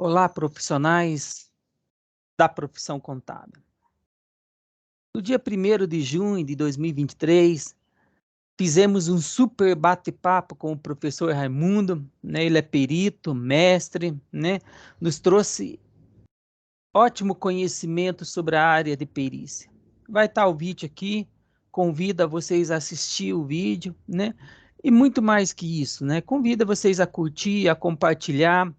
Olá, profissionais da profissão contábil. No dia 1º de junho de 2023, fizemos um super bate-papo com o professor Raimundo, né? Ele é perito, mestre, né? Nos trouxe ótimo conhecimento sobre a área de perícia. Vai estar o vídeo aqui, convido a vocês a assistir o vídeo, né? E muito mais que isso, né? Convido vocês a curtir, a compartilhar,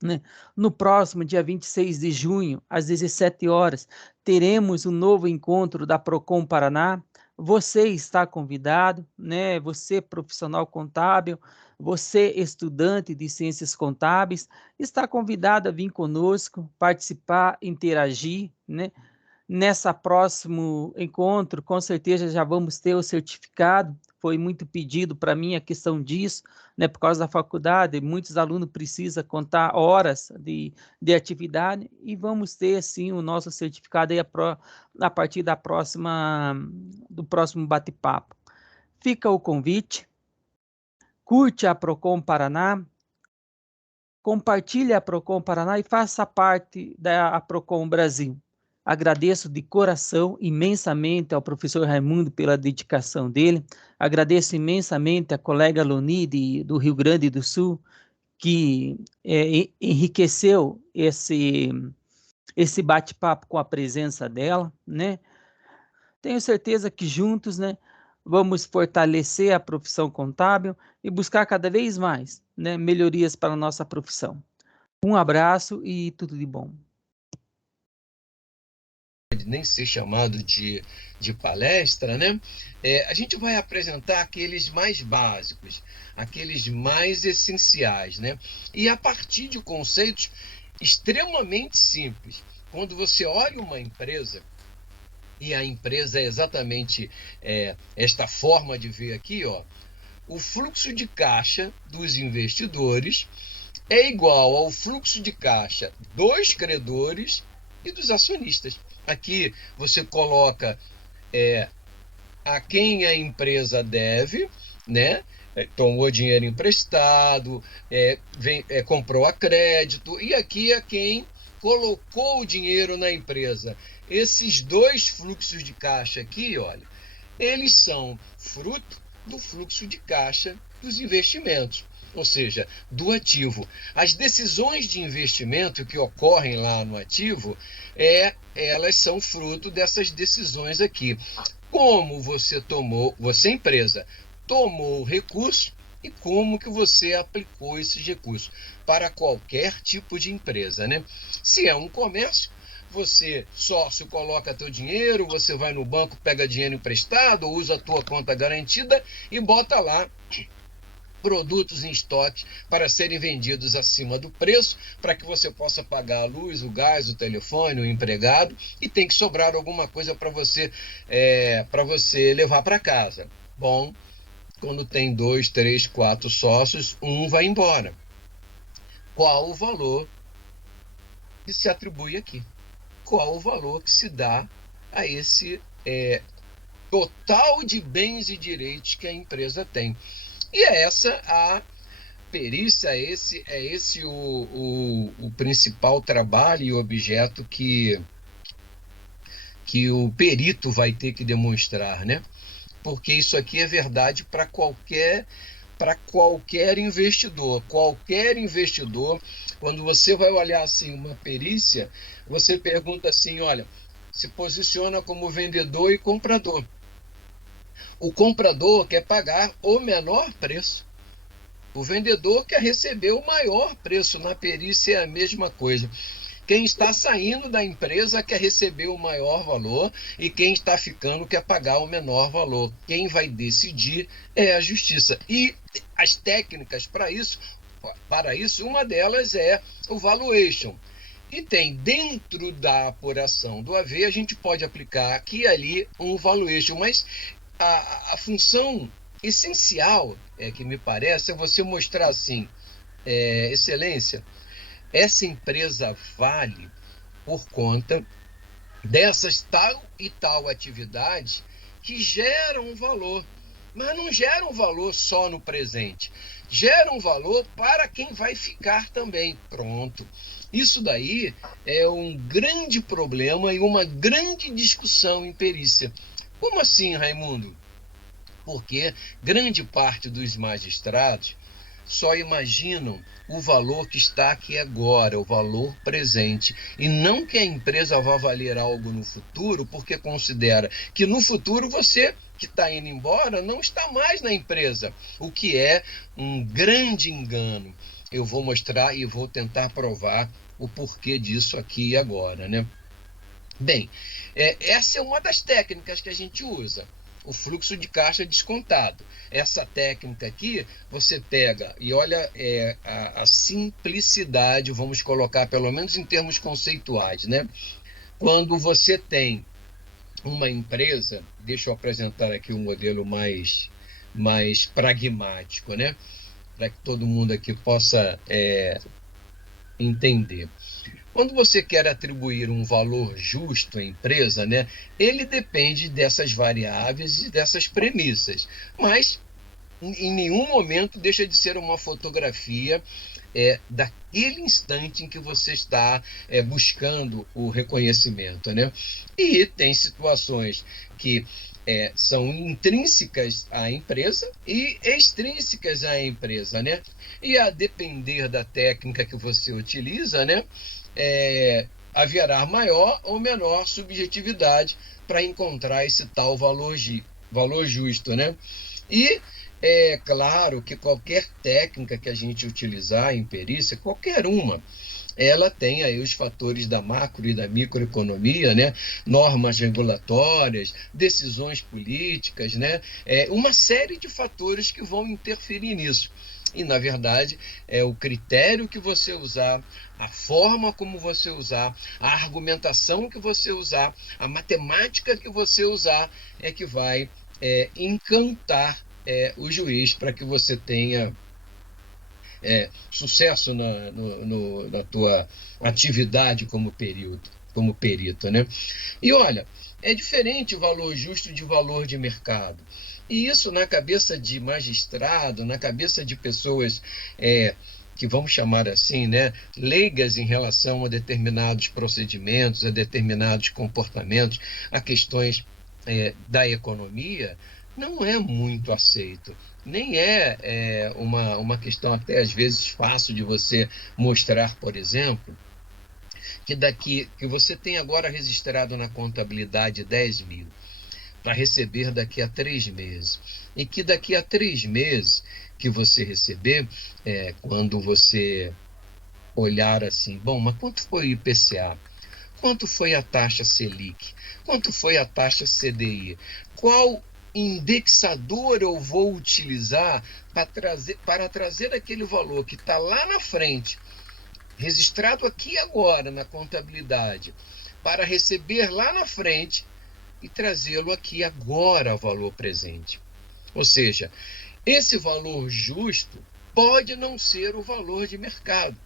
né? No próximo dia 26 de junho, às 17 horas, teremos um novo encontro da Procon Paraná. Você está convidado, né? Você, profissional contábil, você, estudante de ciências contábeis, está convidado a vir conosco, participar, interagir, né? Nessa próximo encontro, com certeza já vamos ter o certificado. Foi muito pedido para mim a questão disso, né? Por causa da faculdade, muitos alunos precisam contar horas de atividade e vamos ter sim o nosso certificado aí a partir do próximo bate-papo. Fica o convite, curte a Procon Paraná, compartilhe a Procon Paraná e faça parte da Procon Brasil. Agradeço de coração imensamente ao professor Raimundo pela dedicação dele. Agradeço imensamente à colega Loni do Rio Grande do Sul, que enriqueceu esse bate-papo com a presença dela, né? Tenho certeza que juntos, né, vamos fortalecer a profissão contábil e buscar cada vez mais, né, melhorias para a nossa profissão. Um abraço e tudo de bom. Nem ser chamado de palestra, né? A gente vai apresentar aqueles mais básicos, aqueles mais essenciais, né? E a partir de conceitos extremamente simples. Quando você olha uma empresa, e a empresa é exatamente esta forma de ver aqui, ó, o fluxo de caixa dos investidores é igual ao fluxo de caixa dos credores e dos acionistas. Aqui você coloca a quem a empresa deve, né? Tomou dinheiro emprestado, comprou a crédito, e aqui é quem colocou o dinheiro na empresa. Esses dois fluxos de caixa aqui, olha, eles são fruto do fluxo de caixa dos investimentos, ou seja, do ativo. As decisões de investimento que ocorrem lá no ativo, elas são fruto dessas decisões aqui. Como você empresa, tomou o recurso e como que você aplicou esses recursos para qualquer tipo de empresa, né? Se é um comércio, você, sócio, coloca teu dinheiro, você vai no banco, pega dinheiro emprestado, usa a tua conta garantida e bota lá produtos em estoque para serem vendidos acima do preço, para que você possa pagar a luz, o gás, o telefone, o empregado, e tem que sobrar alguma coisa para você levar para casa. Bom, quando tem 2, 3, 4 sócios, um vai embora. Qual o valor que se atribui aqui? Qual o valor que se dá a esse total de bens e direitos que a empresa tem? E é essa a perícia, é esse o principal trabalho e objeto que o perito vai ter que demonstrar, né? Porque isso aqui é verdade para qualquer investidor. Qualquer investidor, quando você vai olhar assim uma perícia, você pergunta assim, olha, se posiciona como vendedor e comprador. O comprador quer pagar o menor preço. O vendedor quer receber o maior preço. Na perícia é a mesma coisa. Quem está saindo da empresa quer receber o maior valor e quem está ficando quer pagar o menor valor. Quem vai decidir é a justiça. E as técnicas para isso, uma delas é o valuation. E tem dentro da apuração do AV, a gente pode aplicar aqui e ali um valuation, mas a função essencial, que me parece, é você mostrar assim, excelência, essa empresa vale por conta dessas tal e tal atividades que geram um valor. mas não gera um valor só no presente. Gera um valor para quem vai ficar também. Pronto. Isso daí é um grande problema e uma grande discussão em perícia. Como assim, Raimundo? Porque grande parte dos magistrados só imaginam o valor que está aqui agora, o valor presente, e não que a empresa vá valer algo no futuro, porque considera que no futuro você que está indo embora não está mais na empresa, o que é um grande engano. Eu vou mostrar e vou tentar provar o porquê disso aqui e agora, né? Bem, essa é uma das técnicas que a gente usa, o fluxo de caixa descontado. Essa técnica aqui, você pega e olha a simplicidade, vamos colocar pelo menos em termos conceituais, né? Quando você tem uma empresa, deixa eu apresentar aqui um modelo mais pragmático, né? Para que todo mundo aqui possa entender. Quando você quer atribuir um valor justo à empresa, né, ele depende dessas variáveis e dessas premissas, mas em nenhum momento deixa de ser uma fotografia daquele instante em que você está buscando o reconhecimento, né? E tem situações que são intrínsecas à empresa e extrínsecas à empresa, né? E a depender da técnica que você utiliza, né, haverá maior ou menor subjetividade para encontrar esse tal valor justo, né? E é claro que qualquer técnica que a gente utilizar em perícia, qualquer uma, ela tem aí os fatores da macro e da microeconomia, né? Normas regulatórias, decisões políticas, né? Uma série de fatores que vão interferir nisso. E, na verdade, é o critério que você usar, a forma como você usar, a argumentação que você usar, a matemática que você usar, é que vai encantar o juiz para que você tenha sucesso na tua atividade como perito, né? E olha, é diferente o valor justo de valor de mercado. E isso na cabeça de magistrado, na cabeça de pessoas que vamos chamar assim, né, leigas em relação a determinados procedimentos, a determinados comportamentos, a questões da economia, não é muito aceito. Nem uma questão até às vezes fácil de você mostrar, por exemplo, que você tem agora registrado na contabilidade 10 mil para receber daqui a 3 meses. E que daqui a 3 meses que você receber, quando você olhar assim, bom, mas quanto foi o IPCA? Quanto foi a taxa Selic? Quanto foi a taxa CDI? Qual indexador eu vou utilizar para trazer aquele valor que está lá na frente, registrado aqui agora na contabilidade, para receber lá na frente e trazê-lo aqui agora ao valor presente? Ou seja, esse valor justo pode não ser o valor de mercado.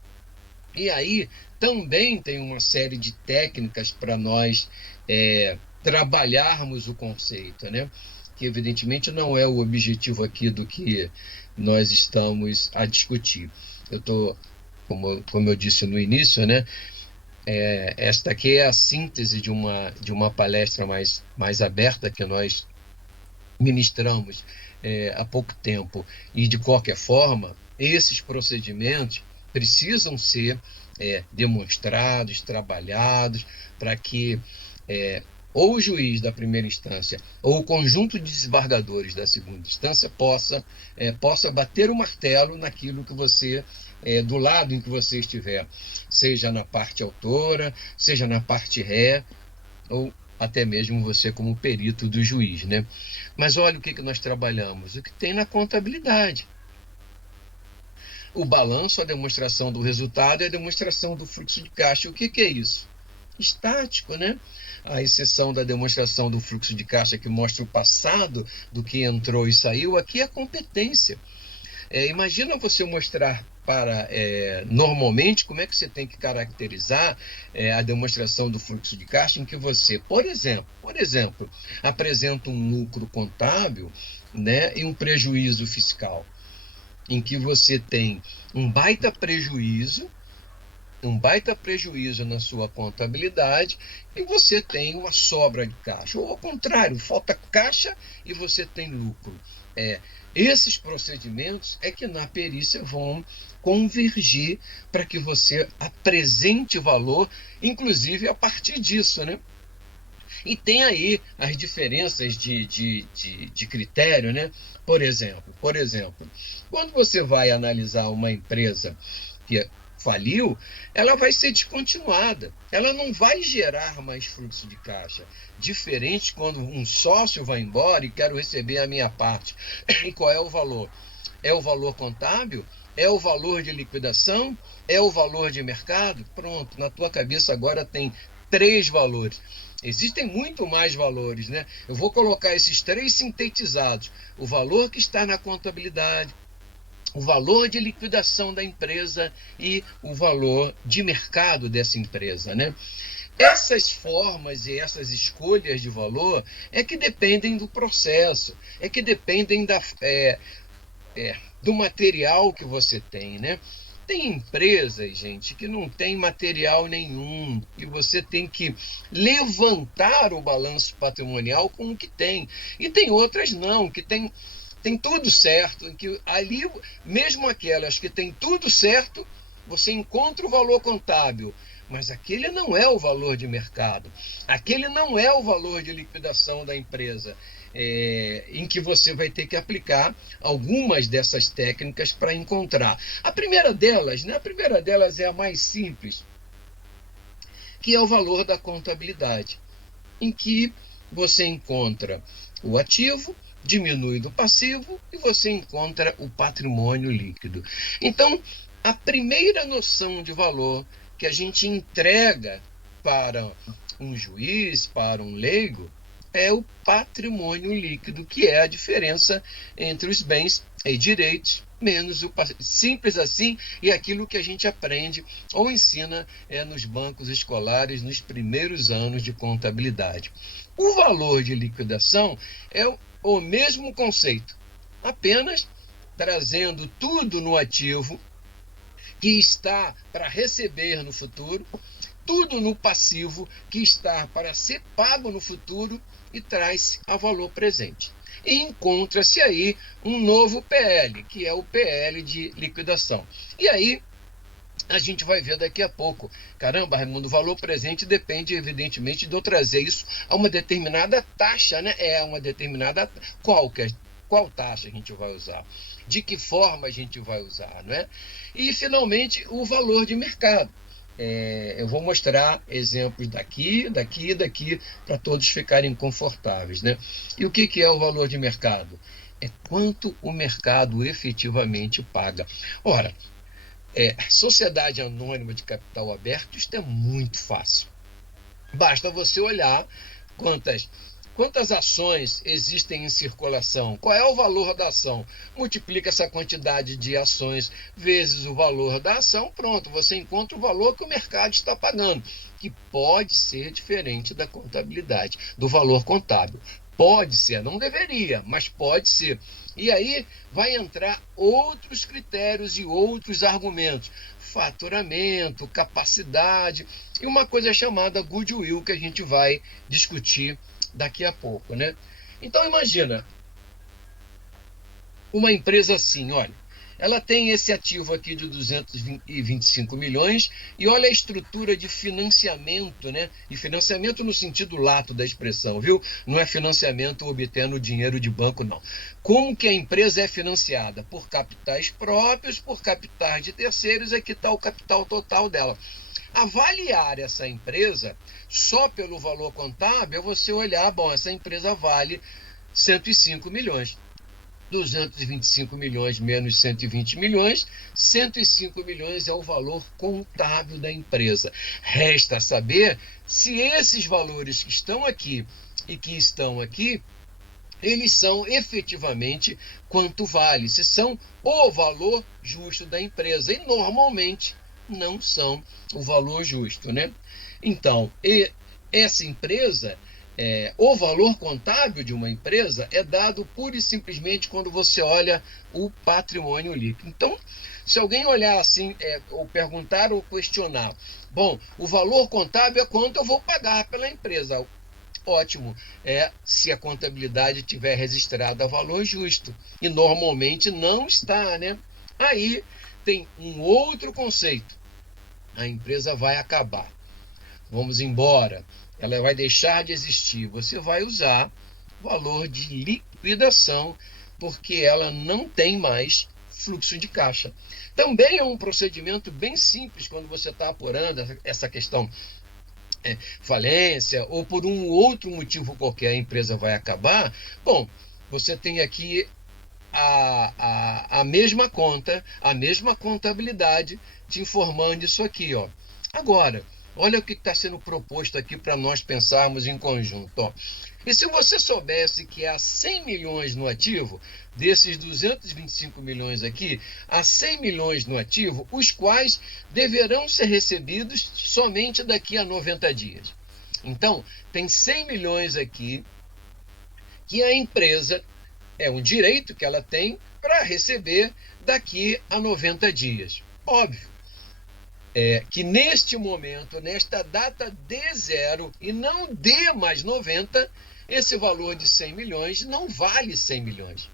E aí também tem uma série de técnicas para nós trabalharmos o conceito, né? Que evidentemente não é o objetivo aqui do que nós estamos a discutir. Eu estou, como eu disse no início, né? Esta aqui é a síntese de uma palestra mais aberta que nós ministramos há pouco tempo. E, de qualquer forma, esses procedimentos precisam ser demonstrados, trabalhados, para que ou o juiz da primeira instância ou o conjunto de desembargadores da segunda instância possa bater o martelo naquilo que você, do lado em que você estiver, seja na parte autora, seja na parte ré, ou até mesmo você como perito do juiz, né? Mas olha o que nós trabalhamos, o que tem na contabilidade. O balanço, a demonstração do resultado e a demonstração do fluxo de caixa. O que é isso? Estático, né? A exceção da demonstração do fluxo de caixa que mostra o passado do que entrou e saiu, aqui é a competência. Imagina você mostrar normalmente, como é que você tem que caracterizar a demonstração do fluxo de caixa em que você, por exemplo, apresenta um lucro contábil, né, e um prejuízo fiscal, em que você tem um baita prejuízo na sua contabilidade e você tem uma sobra de caixa. Ou ao contrário, falta caixa e você tem lucro. Esses procedimentos é que na perícia vão convergir para que você apresente valor, inclusive a partir disso, né? E tem aí as diferenças de critério, né? Por exemplo, quando você vai analisar uma empresa que faliu, ela vai ser descontinuada, ela não vai gerar mais fluxo de caixa. Diferente quando um sócio vai embora e quero receber a minha parte. E qual é o valor? É o valor contábil? É o valor de liquidação? É o valor de mercado? Pronto, na tua cabeça agora tem 3 valores. Existem muito mais valores, né? Eu vou colocar esses 3 sintetizados. O valor que está na contabilidade, o valor de liquidação da empresa e o valor de mercado dessa empresa, né? Essas formas e essas escolhas de valor é que dependem do processo, é que dependem do material que você tem, né? Tem empresas, gente, que não tem material nenhum, e você tem que levantar o balanço patrimonial com o que tem. E tem outras não, que tem tudo certo, em que ali, mesmo aquelas que tem tudo certo, você encontra o valor contábil, mas aquele não é o valor de mercado, aquele não é o valor de liquidação da empresa, em que você vai ter que aplicar algumas dessas técnicas para encontrar. A primeira delas é a mais simples, que é o valor da contabilidade, em que você encontra o ativo, diminui do passivo e você encontra o patrimônio líquido. Então, a primeira noção de valor que a gente entrega para um juiz, para um leigo, é o patrimônio líquido, que é a diferença entre os bens e direitos menos o passivo. Simples assim, e aquilo que a gente aprende ou ensina nos bancos escolares nos primeiros anos de contabilidade. O valor de liquidação é o mesmo conceito, apenas trazendo tudo no ativo que está para receber no futuro, tudo no passivo que está para ser pago no futuro e traz a valor presente. E encontra-se aí um novo PL, que é o PL de liquidação. E aí a gente vai ver daqui a pouco. Caramba, Raimundo, o valor presente depende, evidentemente, de eu trazer isso a uma determinada taxa, né? Uma determinada... Qual taxa a gente vai usar? De que forma a gente vai usar, não é? E, finalmente, o valor de mercado. Eu vou mostrar exemplos daqui, para todos ficarem confortáveis, né? E o que é o valor de mercado? É quanto o mercado efetivamente paga. Ora, sociedade anônima de capital aberto, isso é muito fácil. Basta você olhar quantas ações existem em circulação, qual é o valor da ação, multiplica essa quantidade de ações vezes o valor da ação, pronto, você encontra o valor que o mercado está pagando, que pode ser diferente da contabilidade, do valor contábil. Pode ser, não deveria, mas pode ser. E aí vai entrar outros critérios e outros argumentos. Faturamento, capacidade e uma coisa chamada goodwill, que a gente vai discutir daqui a pouco, né? Então imagina uma empresa assim, olha, ela tem esse ativo aqui de 225 milhões e olha a estrutura de financiamento, né? E financiamento no sentido lato da expressão, viu? Não é financiamento obtendo dinheiro de banco, não. Como que a empresa é financiada? Por capitais próprios, por capitais de terceiros, aqui está o capital total dela. Avaliar essa empresa só pelo valor contábil é você olhar, bom, essa empresa vale 105 milhões. 225 milhões menos 120 milhões, 105 milhões é o valor contábil da empresa. Resta saber se esses valores que estão aqui e que estão aqui eles são efetivamente quanto vale, se são o valor justo da empresa, e normalmente não são o valor justo, né? Então, essa empresa, o valor contábil de uma empresa é dado pura e simplesmente quando você olha o patrimônio líquido. Então, se alguém olhar assim, ou perguntar ou questionar, bom, o valor contábil é quanto eu vou pagar pela empresa. Ótimo, se a contabilidade tiver registrada a valor justo. E normalmente não está, né? Aí tem um outro conceito. A empresa vai acabar. Vamos embora. Ela vai deixar de existir. Você vai usar valor de liquidação, porque ela não tem mais fluxo de caixa. Também é um procedimento bem simples quando você está apurando essa questão falência, ou por um outro motivo qualquer a empresa vai acabar. Bom, você tem aqui a mesma conta, a mesma contabilidade te informando isso aqui, ó. Agora, olha o que está sendo proposto aqui para nós pensarmos em conjunto, ó. E se você soubesse que há 100 milhões no ativo, desses 225 milhões aqui, há 100 milhões no ativo, os quais deverão ser recebidos somente daqui a 90 dias. Então, tem 100 milhões aqui que a empresa, é um direito que ela tem para receber daqui a 90 dias. Óbvio. Que neste momento, nesta data D0 e não D mais 90, esse valor de 100 milhões não vale 100 milhões.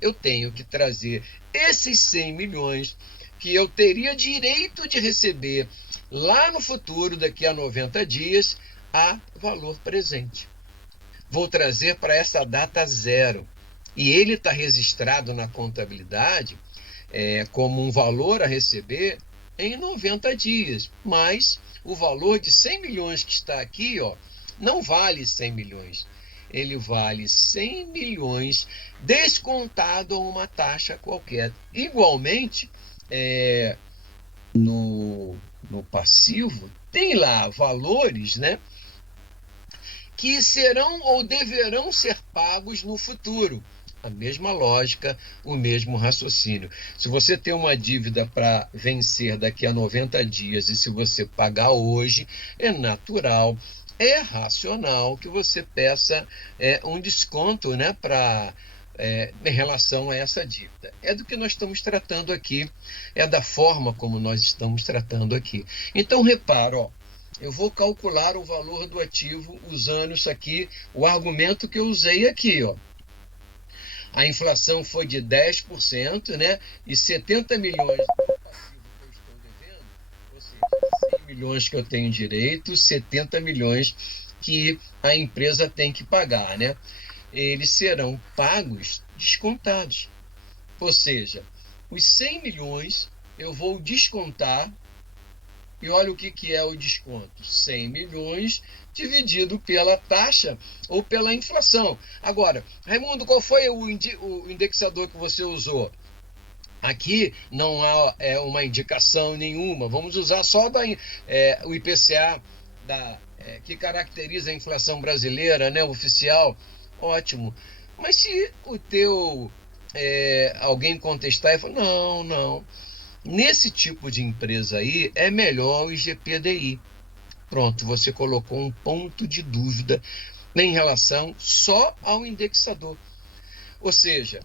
Eu tenho que trazer esses 100 milhões que eu teria direito de receber lá no futuro, daqui a 90 dias, a valor presente. Vou trazer para essa data zero. E ele está registrado na contabilidade como um valor a receber em 90 dias. Mas o valor de 100 milhões que está aqui, ó, não vale 100 milhões. Ele vale 100 milhões descontado a uma taxa qualquer. Igualmente, no passivo, tem lá valores, né, que serão ou deverão ser pagos no futuro. A mesma lógica, o mesmo raciocínio. Se você tem uma dívida para vencer daqui a 90 dias e se você pagar hoje, é natural, é racional que você peça um desconto, né, em relação a essa dívida. É do que nós estamos tratando aqui, é da forma como nós estamos tratando aqui. Então, repara, ó, eu vou calcular o valor do ativo usando isso aqui, o argumento que eu usei aqui, ó. A inflação foi de 10%, né? E 70 milhões do passivo que eu estou devendo, ou seja, 100 milhões que eu tenho direito, 70 milhões que a empresa tem que pagar, né? Eles serão pagos descontados. Ou seja, os 100 milhões eu vou descontar. E olha o que é o desconto. 100 milhões dividido pela taxa ou pela inflação. Agora, Raimundo, qual foi o indexador que você usou? Aqui não há uma indicação nenhuma. Vamos usar só o IPCA, que caracteriza a inflação brasileira, né, oficial. Ótimo. Mas se o teu alguém contestar e falar, não. Nesse tipo de empresa aí, é melhor o IGPDI. Pronto, você colocou um ponto de dúvida em relação só ao indexador. Ou seja,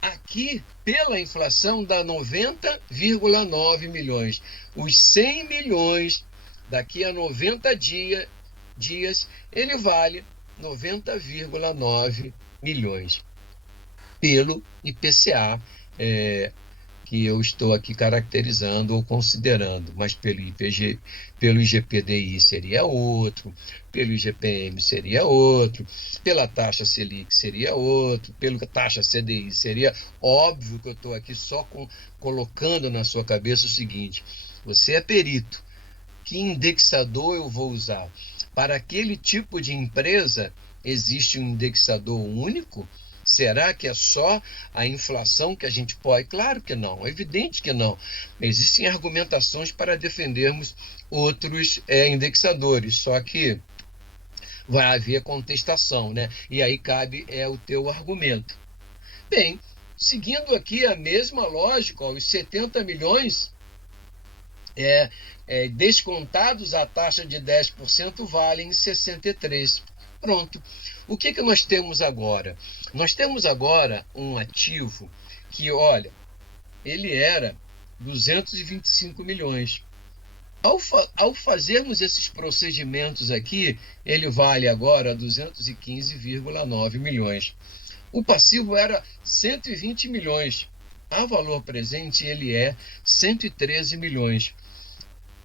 aqui, pela inflação, dá 90,9 milhões. Os 100 milhões, daqui a 90 dias, ele vale 90,9 milhões. Pelo IPCA, que eu estou aqui caracterizando ou considerando, mas pelo IGPDI seria outro, pelo IGPM seria outro, pela taxa Selic seria outro, pela taxa CDI seria óbvio que eu estou aqui só colocando na sua cabeça o seguinte: você é perito, que indexador eu vou usar? Para aquele tipo de empresa, existe um indexador único? Será que é só a inflação que a gente pode? Claro que não, é evidente que não. Existem argumentações para defendermos outros indexadores, só que vai haver contestação, né? E aí cabe o teu argumento. Bem, seguindo aqui a mesma lógica, ó, os 70 milhões descontados a taxa de 10% valem 63. Pronto. O que nós temos agora? Nós temos agora um ativo que, olha, ele era 225 milhões. Ao fazermos esses procedimentos aqui, ele vale agora 215,9 milhões. O passivo era 120 milhões. A valor presente, ele é 113 milhões.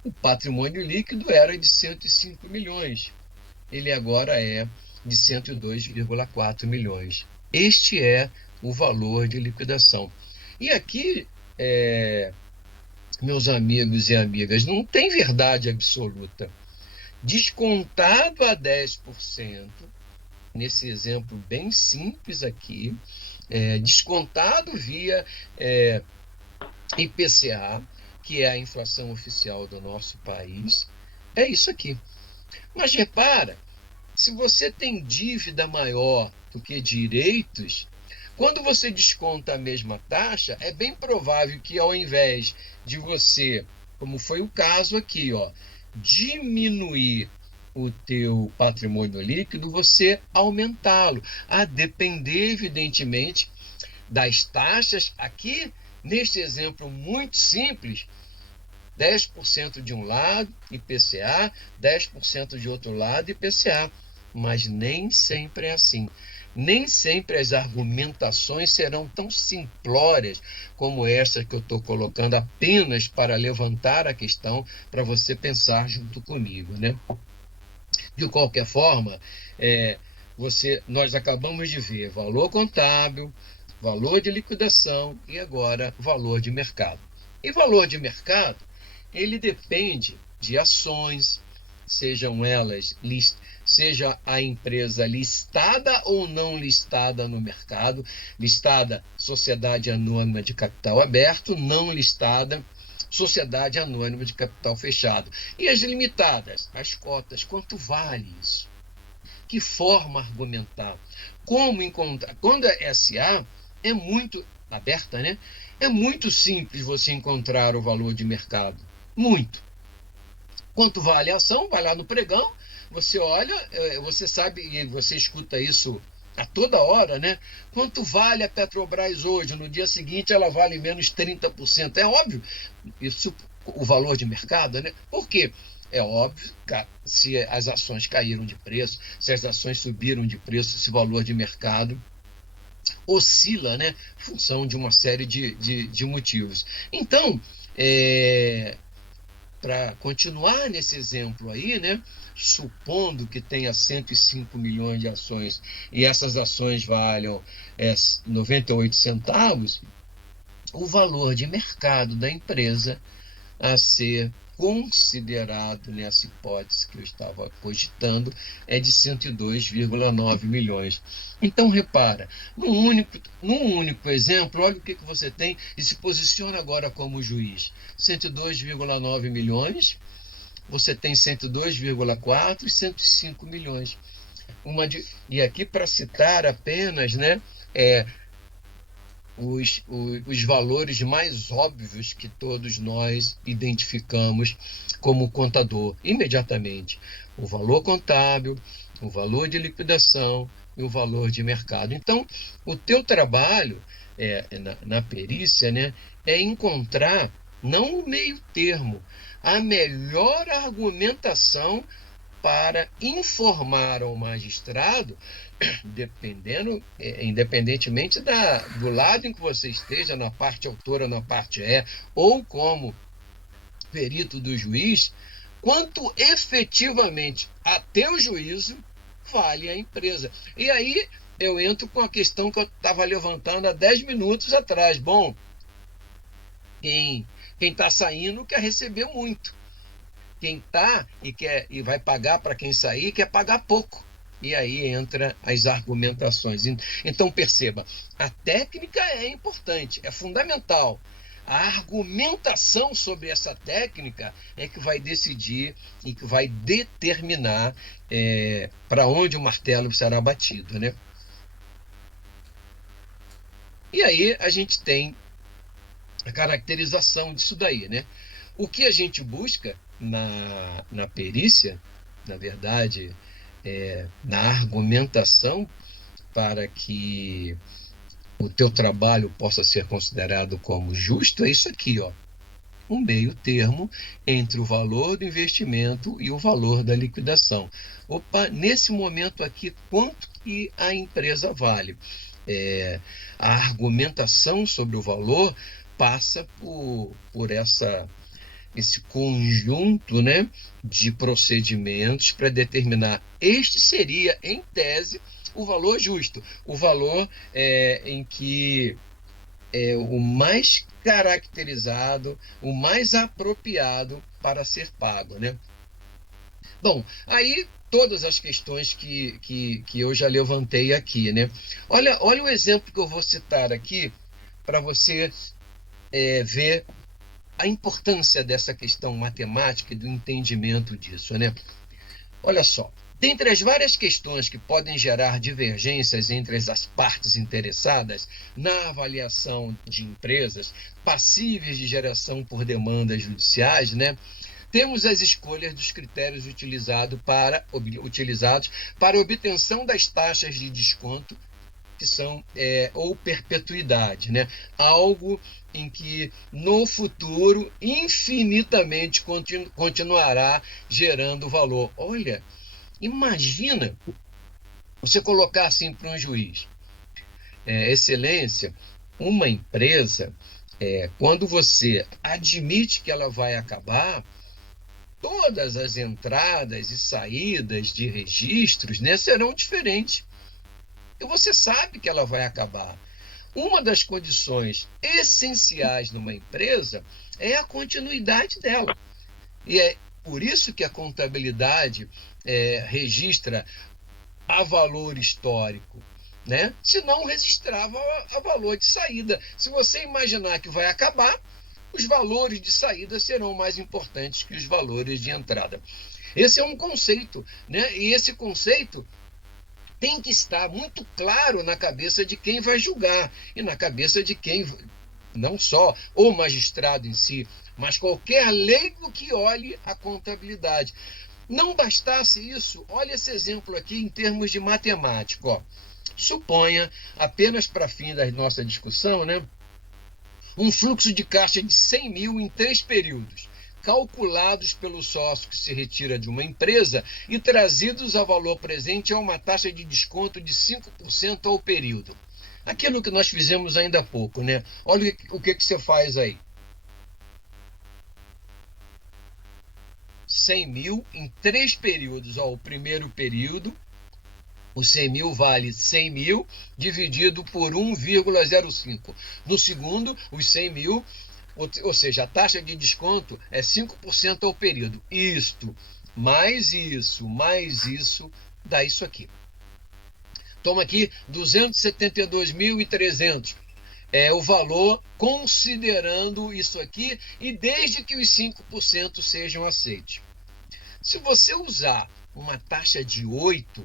O patrimônio líquido era de 105 milhões. Ele agora é de 102,4 milhões. Este é o valor de liquidação. E aqui, meus amigos e amigas, não tem verdade absoluta. Descontado a 10%, nesse exemplo bem simples aqui, descontado via IPCA, que é a inflação oficial do nosso país, é isso aqui. Mas repara, se você tem dívida maior do que direitos, quando você desconta a mesma taxa, é bem provável que ao invés de você, como foi o caso aqui, diminuir o teu patrimônio líquido, você aumentá-lo, a depender, evidentemente, das taxas. Aqui, neste exemplo muito simples, 10% de um lado, IPCA, 10% de outro lado, IPCA. Mas nem sempre é assim. Nem sempre as argumentações serão tão simplórias como essa que eu estou colocando apenas para levantar a questão para você pensar junto comigo, né? De qualquer forma, nós acabamos de ver valor contábil, valor de liquidação e agora valor de mercado. E valor de mercado, ele depende de ações, sejam elas seja a empresa listada ou não listada no mercado, listada Sociedade Anônima de Capital Aberto, não listada Sociedade Anônima de Capital Fechado. E as limitadas, as cotas, quanto vale isso? Que forma argumentar? Como encontrar? Quando é SA, é muito aberta, né? É muito simples você encontrar o valor de mercado. Muito. Quanto vale a ação? Vai lá no pregão, você olha, você sabe, e você escuta isso a toda hora, né? Quanto vale a Petrobras hoje? No dia seguinte ela vale menos 30%. É óbvio, isso, o valor de mercado, né? Por quê? É óbvio que se as ações caíram de preço, se as ações subiram de preço, esse valor de mercado oscila, né? Em função de uma série de motivos. Então, para continuar nesse exemplo aí, né? Supondo que tenha 105 milhões de ações e essas ações valham 98 centavos, o valor de mercado da empresa a ser considerado nessa hipótese que eu estava cogitando é de 102,9 milhões. Então, repara, num único exemplo, olha o que você tem e se posiciona agora como juiz. 102,9 milhões, você tem 102,4 e 105 milhões. E aqui, para citar apenas, né, os valores mais óbvios que todos nós identificamos como contador, imediatamente. O valor contábil, o valor de liquidação e o valor de mercado. Então, o teu trabalho na perícia, né, é encontrar, não o meio termo, a melhor argumentação para informar ao magistrado, independentemente do lado em que você esteja, na parte autora, na parte ou como perito do juiz, quanto efetivamente, a teu juízo, vale a empresa. E aí eu entro com a questão que eu estava levantando há 10 minutos atrás. Bom, quem está saindo quer receber muito. Quem está e vai pagar para quem sair quer pagar pouco. E aí entra as argumentações. Então perceba, a técnica é importante, é fundamental, A argumentação sobre essa técnica é que vai decidir e que vai determinar para onde o martelo será batido, né? E aí a gente tem a caracterização disso daí, né? O que a gente busca na perícia, na verdade, na argumentação, para que o teu trabalho possa ser considerado como justo, é isso aqui, ó. Um meio termo entre o valor do investimento e o valor da liquidação. Opa, nesse momento aqui, quanto que a empresa vale? A argumentação sobre o valor passa por esse conjunto, né, de procedimentos para determinar. Este seria, em tese, o valor justo, o valor em que é o mais caracterizado, o mais apropriado para ser pago, né? Bom, aí todas as questões que eu já levantei aqui, né? Olha o exemplo que eu vou citar aqui para você ver a importância dessa questão matemática e do entendimento disso, né? Olha só, dentre as várias questões que podem gerar divergências entre as partes interessadas na avaliação de empresas passíveis de geração por demandas judiciais, né? Temos as escolhas dos critérios utilizados para obtenção das taxas de desconto, que são ou perpetuidade, né? Algo em que no futuro infinitamente continuará gerando valor. Olha, imagina você colocar assim para um juiz, excelência, uma empresa, quando você admite que ela vai acabar, todas as entradas e saídas de registros, né, serão diferentes. E você sabe que ela vai acabar. Uma das condições essenciais numa empresa é a continuidade dela. E é por isso que a contabilidade registra a valor histórico, né? Se não registrava a valor de saída. Se você imaginar que vai acabar, os valores de saída serão mais importantes que os valores de entrada. Esse é um conceito, né? E esse conceito tem que estar muito claro na cabeça de quem vai julgar e na cabeça de quem, não só o magistrado em si, mas qualquer leigo que olhe a contabilidade. Não bastasse isso, olha esse exemplo aqui em termos de matemática. Ó. Suponha, apenas para fim da nossa discussão, né, um fluxo de caixa de 100 mil em 3 períodos, calculados pelo sócio que se retira de uma empresa e trazidos ao valor presente a uma taxa de desconto de 5% ao período. Aquilo que nós fizemos ainda há pouco, né? Olha o que você faz aí. 100 mil em 3 períodos. Ó, o primeiro período, o 100 mil vale 100 mil dividido por 1,05. No segundo, os 100 mil, ou seja, a taxa de desconto é 5% ao período. Isto, mais isso, dá isso aqui. Toma aqui 272.300. É o valor considerando isso aqui e desde que os 5% sejam aceitos. Se você usar uma taxa de 8%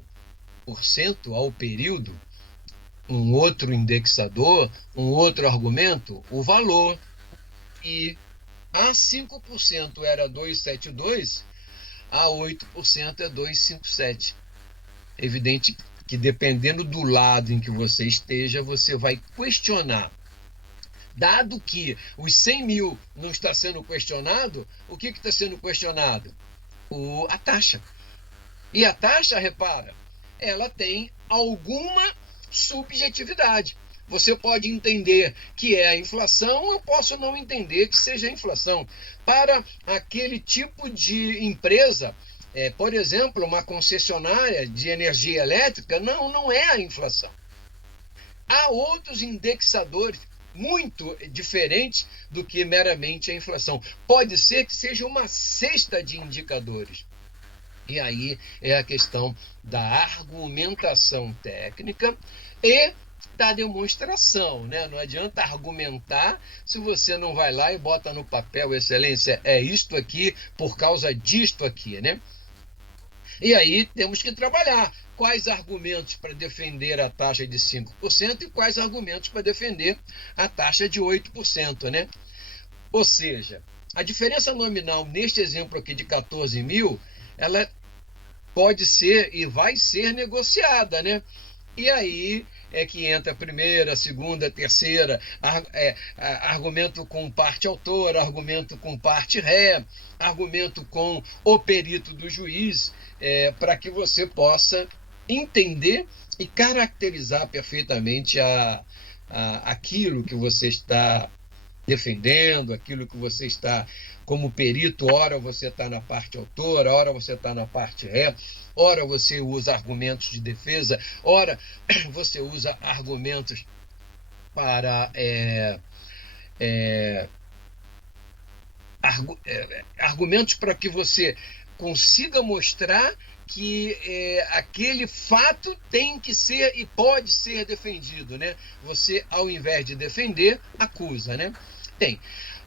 ao período, um outro indexador, um outro argumento, o valor que a 5% era 272, a 8% é 257. É evidente que dependendo do lado em que você esteja, você vai questionar. Dado que os 100 mil não está sendo questionado, o que está sendo questionado? A taxa. E a taxa, repara, ela tem alguma subjetividade. Você pode entender que é a inflação, eu posso não entender que seja a inflação. Para aquele tipo de empresa, por exemplo, uma concessionária de energia elétrica, não é a inflação. Há outros indexadores muito diferentes do que meramente a inflação. Pode ser que seja uma cesta de indicadores. E aí é a questão da argumentação técnica e adianta a demonstração, né? Não adianta argumentar se você não vai lá e bota no papel, excelência, é isto aqui por causa disto aqui, né? E aí temos que trabalhar quais argumentos para defender a taxa de 5% e quais argumentos para defender a taxa de 8%, né? Ou seja, a diferença nominal neste exemplo aqui de 14 mil, ela pode ser e vai ser negociada, né? E aí é que entra a primeira, a segunda, a terceira, argumento com parte autora, argumento com parte ré, argumento com o perito do juiz, para que você possa entender e caracterizar perfeitamente aquilo que você está defendendo, aquilo que você está como perito. Ora você está na parte autora, ora você está na parte ré, ora você usa argumentos de defesa, ora você usa argumentos para argumentos para que você consiga mostrar que aquele fato tem que ser e pode ser defendido, né? Você, ao invés de defender, acusa, né? Tem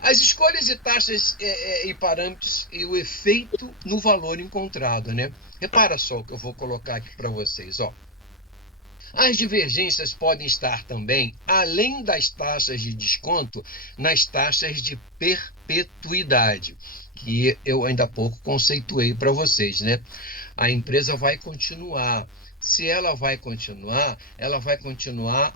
as escolhas de taxas e parâmetros e o efeito no valor encontrado, né? Repara só o que eu vou colocar aqui para vocês, ó. As divergências podem estar também, além das taxas de desconto, nas taxas de perpetuidade, que eu ainda há pouco conceituei para vocês, né? A empresa vai continuar. Se ela vai continuar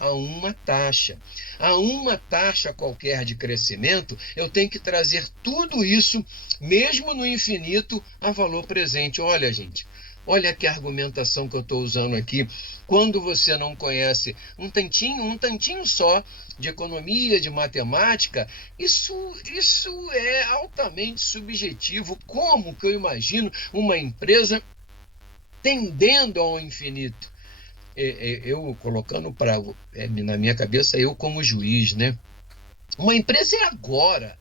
a uma taxa. A uma taxa qualquer de crescimento, eu tenho que trazer tudo isso, mesmo no infinito, a valor presente. Olha, gente, olha que argumentação que eu estou usando aqui. Quando você não conhece um tantinho só de economia, de matemática, isso é altamente subjetivo. Como que eu imagino uma empresa tendendo ao infinito? Eu colocando na minha cabeça, eu como juiz, né? Uma empresa é agora,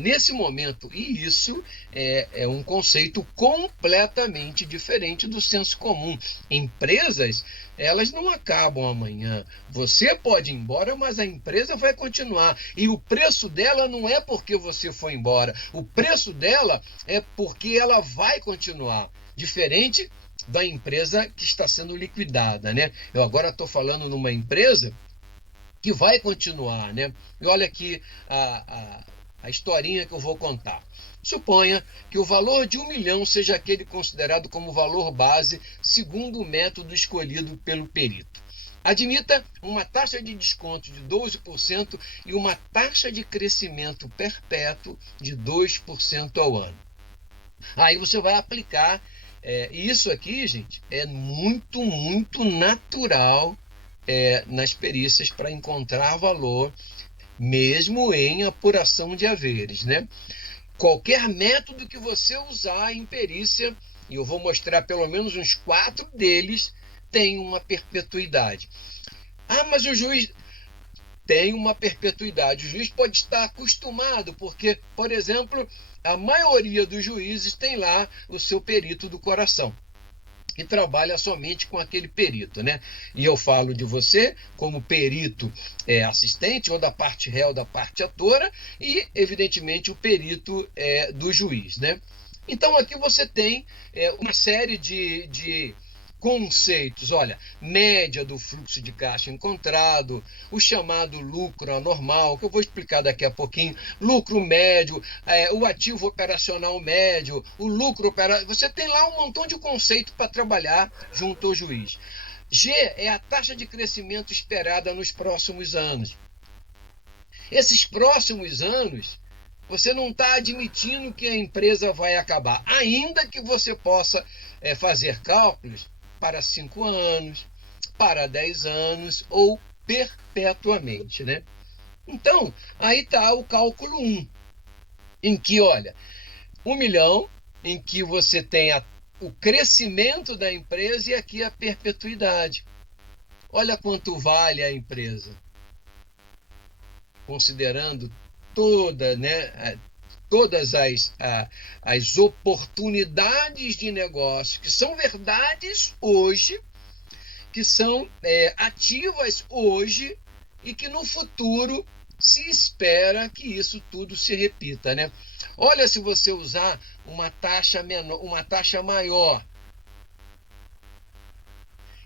nesse momento, e isso é um conceito completamente diferente do senso comum. Empresas, elas não acabam amanhã. Você pode ir embora, mas a empresa vai continuar. E o preço dela não é porque você foi embora. O preço dela é porque ela vai continuar. Diferente da empresa que está sendo liquidada, né? Eu agora estou falando numa empresa que vai continuar, né? E olha aqui a historinha que eu vou contar. Suponha que o valor de 1 milhão seja aquele considerado como valor base segundo o método escolhido pelo perito. Admita uma taxa de desconto de 12% e uma taxa de crescimento perpétuo de 2% ao ano. Aí você vai aplicar. Isso aqui, gente, é muito, muito natural nas perícias para encontrar valor, mesmo em apuração de haveres, né? Qualquer método que você usar em perícia, e eu vou mostrar pelo menos uns 4 deles, tem uma perpetuidade. Ah, mas o juiz tem uma perpetuidade. O juiz pode estar acostumado, porque, por exemplo, a maioria dos juízes tem lá o seu perito do coração e trabalha somente com aquele perito, né? E eu falo de você como perito assistente, ou da parte réu, da parte atora, e, evidentemente, o perito do juiz, né? Então, aqui você tem uma série de conceitos. Olha, média do fluxo de caixa encontrado, o chamado lucro anormal, que eu vou explicar daqui a pouquinho, lucro médio, o ativo operacional médio, o lucro operacional. Você tem lá um montão de conceito para trabalhar junto ao juiz. G é a taxa de crescimento esperada nos próximos anos. Esses próximos anos, você não está admitindo que a empresa vai acabar, ainda que você possa fazer cálculos para 5 anos, para 10 anos ou perpetuamente, né? Então, aí está o cálculo 1, em que, olha, 1 milhão, em que você tem o crescimento da empresa e aqui a perpetuidade. Olha quanto vale a empresa, considerando todas as oportunidades de negócio que são verdades hoje, que são ativas hoje e que no futuro se espera que isso tudo se repita, né? Olha, se você usar uma taxa menor, uma taxa maior.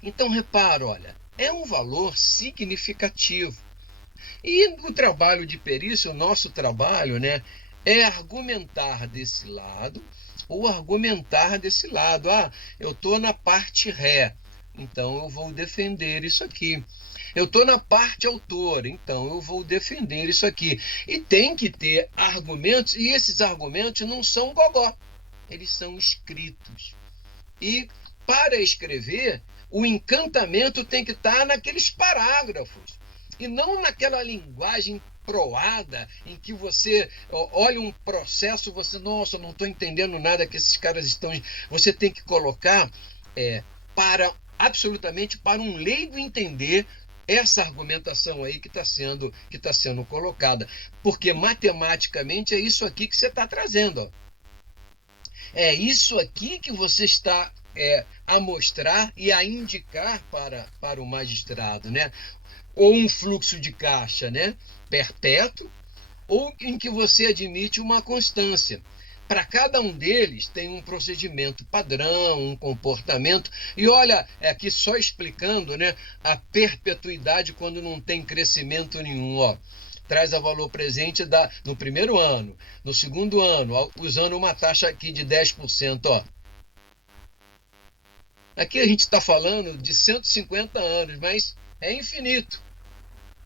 Então, repara, olha, é um valor significativo. E o trabalho de perícia, o nosso trabalho, né, é argumentar desse lado ou argumentar desse lado. Ah, eu estou na parte ré, então eu vou defender isso aqui. Eu estou na parte autor, então eu vou defender isso aqui. E tem que ter argumentos, e esses argumentos não são gogó, eles são escritos. E para escrever, o encantamento tem que estar naqueles parágrafos, e não naquela linguagem proada em que você olha um processo, você, nossa, não estou entendendo nada que esses caras estão... Você tem que colocar absolutamente para um leigo entender essa argumentação aí que está sendo colocada. Porque matematicamente é isso aqui que você está trazendo. Ó. É isso aqui que você está a mostrar e a indicar para o magistrado, né? Ou um fluxo de caixa, né? Perpétuo, ou em que você admite uma constância. Para cada um deles tem um procedimento padrão, um comportamento. E olha, aqui só explicando, né, a perpetuidade quando não tem crescimento nenhum. Ó. Traz a valor presente no primeiro ano, no segundo ano, usando uma taxa aqui de 10%. Ó. Aqui a gente está falando de 150 anos, mas é infinito.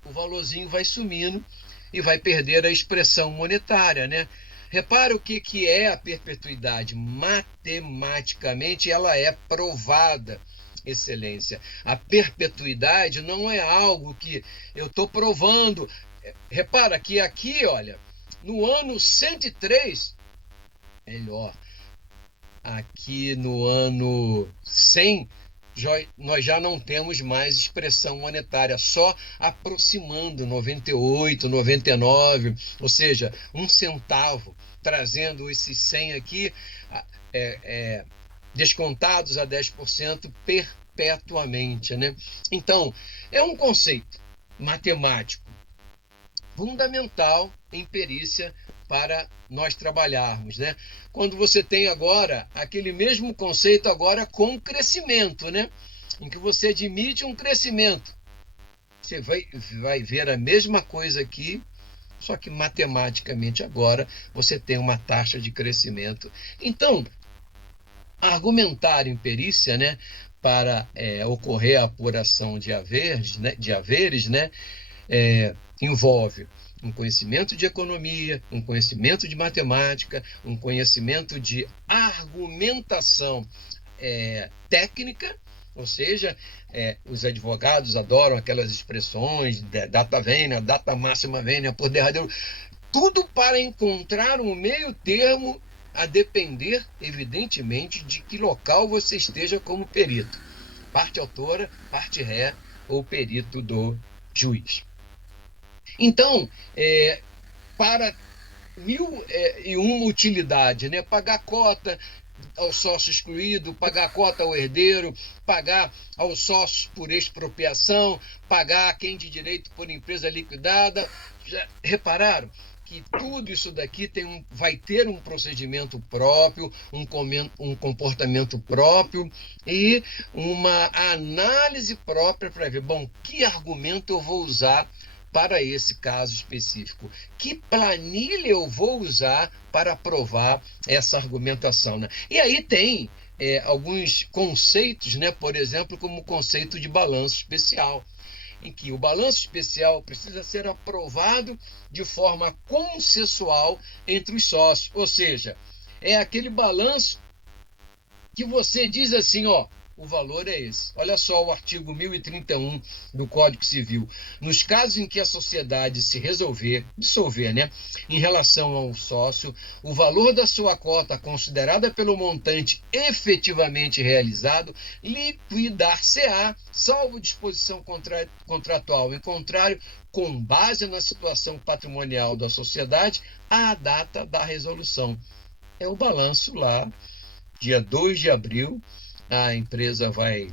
O valorzinho vai sumindo e vai perder a expressão monetária, né? Repara o que é a perpetuidade. Matematicamente, ela é provada, excelência. A perpetuidade não é algo que eu estou provando. Repara que aqui, olha, no ano 103, melhor, aqui no ano 100, nós já não temos mais expressão monetária, só aproximando 98, 99, ou seja, um centavo, trazendo esses 100 aqui, descontados a 10% perpetuamente, né? Então, é um conceito matemático fundamental em perícia para nós trabalharmos, né? Quando você tem agora aquele mesmo conceito agora com crescimento, né? Em que você admite um crescimento, você vai ver a mesma coisa aqui, só que matematicamente agora você tem uma taxa de crescimento. Então, argumentar em perícia, né, para ocorrer a apuração de haveres, né, envolve um conhecimento de economia, um conhecimento de matemática, um conhecimento de argumentação técnica, ou seja, os advogados adoram aquelas expressões, data vênia, data máxima vênia, por derradeiro, tudo para encontrar um meio termo, a depender, evidentemente, de que local você esteja como perito. Parte autora, parte ré ou perito do juiz. Então, para 1001 utilidade, né? Pagar cota ao sócio excluído, pagar cota ao herdeiro, pagar aos sócios por expropriação, pagar a quem de direito por empresa liquidada. Já repararam que tudo isso daqui vai ter um procedimento próprio, um comportamento próprio e uma análise própria para ver, bom, que argumento eu vou usar para esse caso específico? Que planilha eu vou usar para provar essa argumentação? Né? E aí tem alguns conceitos, né? Por exemplo, como o conceito de balanço especial, em que o balanço especial precisa ser aprovado de forma consensual entre os sócios. Ou seja, é aquele balanço que você diz assim, ó, o valor é esse. Olha só o artigo 1031 do Código Civil. Nos casos em que a sociedade se dissolver, né, em relação ao sócio, o valor da sua cota considerada pelo montante efetivamente realizado liquidar-se-á, salvo disposição contratual em contrário, com base na situação patrimonial da sociedade, à data da resolução. É o balanço lá, dia 2 de abril, a empresa vai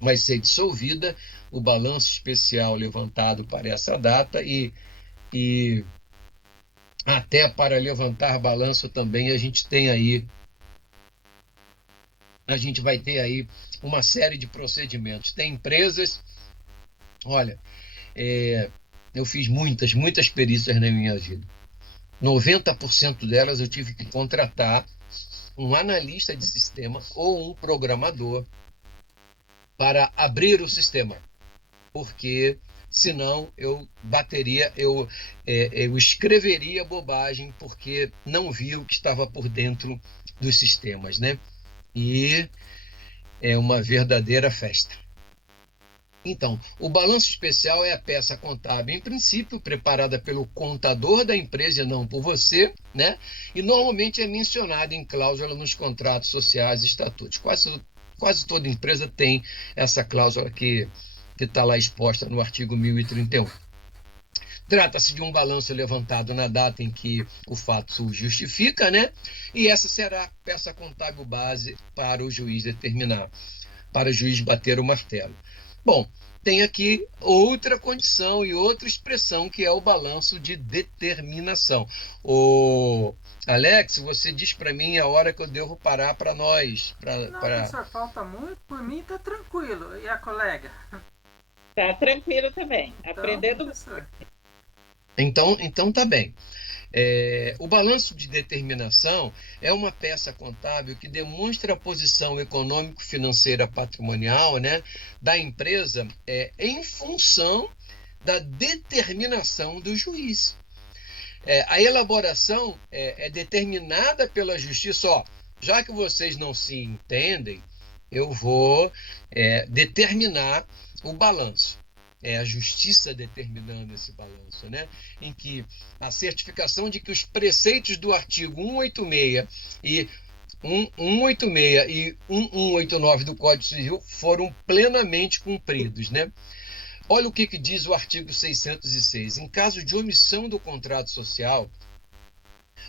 vai ser dissolvida, o balanço especial levantado para essa data e até para levantar balanço também a gente vai ter aí uma série de procedimentos. Tem empresas, olha, eu fiz muitas perícias na minha vida. 90% delas eu tive que contratar um analista de sistema ou um programador para abrir o sistema, porque senão eu escreveria bobagem porque não vi o que estava por dentro dos sistemas, né? E é uma verdadeira festa. Então, o balanço especial é a peça contábil, em princípio, preparada pelo contador da empresa e não por você, né? E normalmente é mencionado em cláusula nos contratos sociais e estatutos. Quase toda empresa tem essa cláusula que está lá exposta no artigo 1031. Trata-se de um balanço levantado na data em que o fato justifica, né? E essa será a peça contábil base para o juiz determinar, para o juiz bater o martelo. Bom, tem aqui outra condição e outra expressão, que é o balanço de determinação. O Alex, você diz para mim a hora que eu devo parar para nós. Não, professor, falta muito, por mim tá tranquilo. E a colega? Tá tranquilo também, aprendendo. Então tá bem. O balanço de determinação é uma peça contábil que demonstra a posição econômico-financeira patrimonial, né, da empresa em função da determinação do juiz. A elaboração é determinada pela justiça. Já que vocês não se entendem, eu vou determinar o balanço. É a justiça determinando esse balanço, né? Em que a certificação de que os preceitos do artigo 186 e 1189 do Código Civil foram plenamente cumpridos, né? Olha o que diz o artigo 606. Em caso de omissão do contrato social,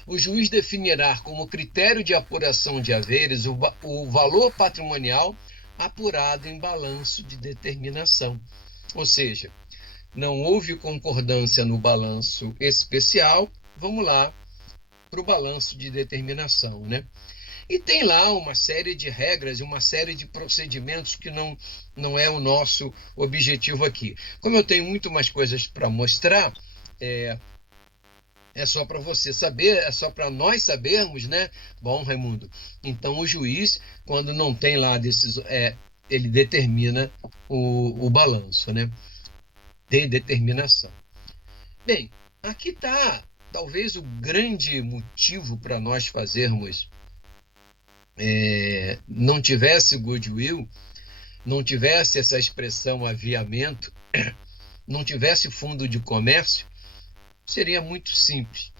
o juiz definirá como critério de apuração de haveres o valor patrimonial apurado em balanço de determinação. Ou seja, não houve concordância no balanço especial, vamos lá para o balanço de determinação, né? E tem lá uma série de regras e uma série de procedimentos que não é o nosso objetivo aqui. Como eu tenho muito mais coisas para mostrar, é só para você saber, é só para nós sabermos, né? Bom, Raimundo, então o juiz, quando não tem lá ele determina o balanço, né? De determinação. Bem, aqui está talvez o grande motivo para nós fazermos, não tivesse goodwill, não tivesse essa expressão aviamento, não tivesse fundo de comércio, seria muito simples,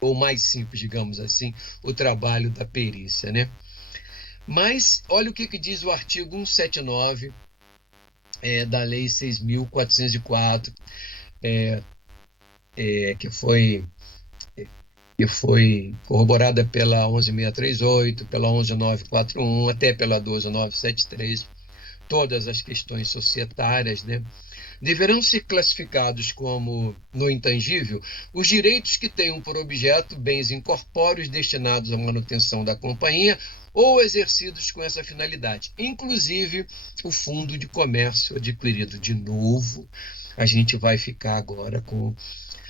ou mais simples, digamos assim, o trabalho da perícia, né? Mas olha o que diz o artigo 179 da Lei 6.404, que foi corroborada pela 11.638, pela 11.941, até pela 12.973, todas as questões societárias, né? Deverão ser classificados como, no intangível, os direitos que tenham por objeto bens incorpóreos destinados à manutenção da companhia ou exercidos com essa finalidade, inclusive o fundo de comércio adquirido. De novo, a gente vai ficar agora com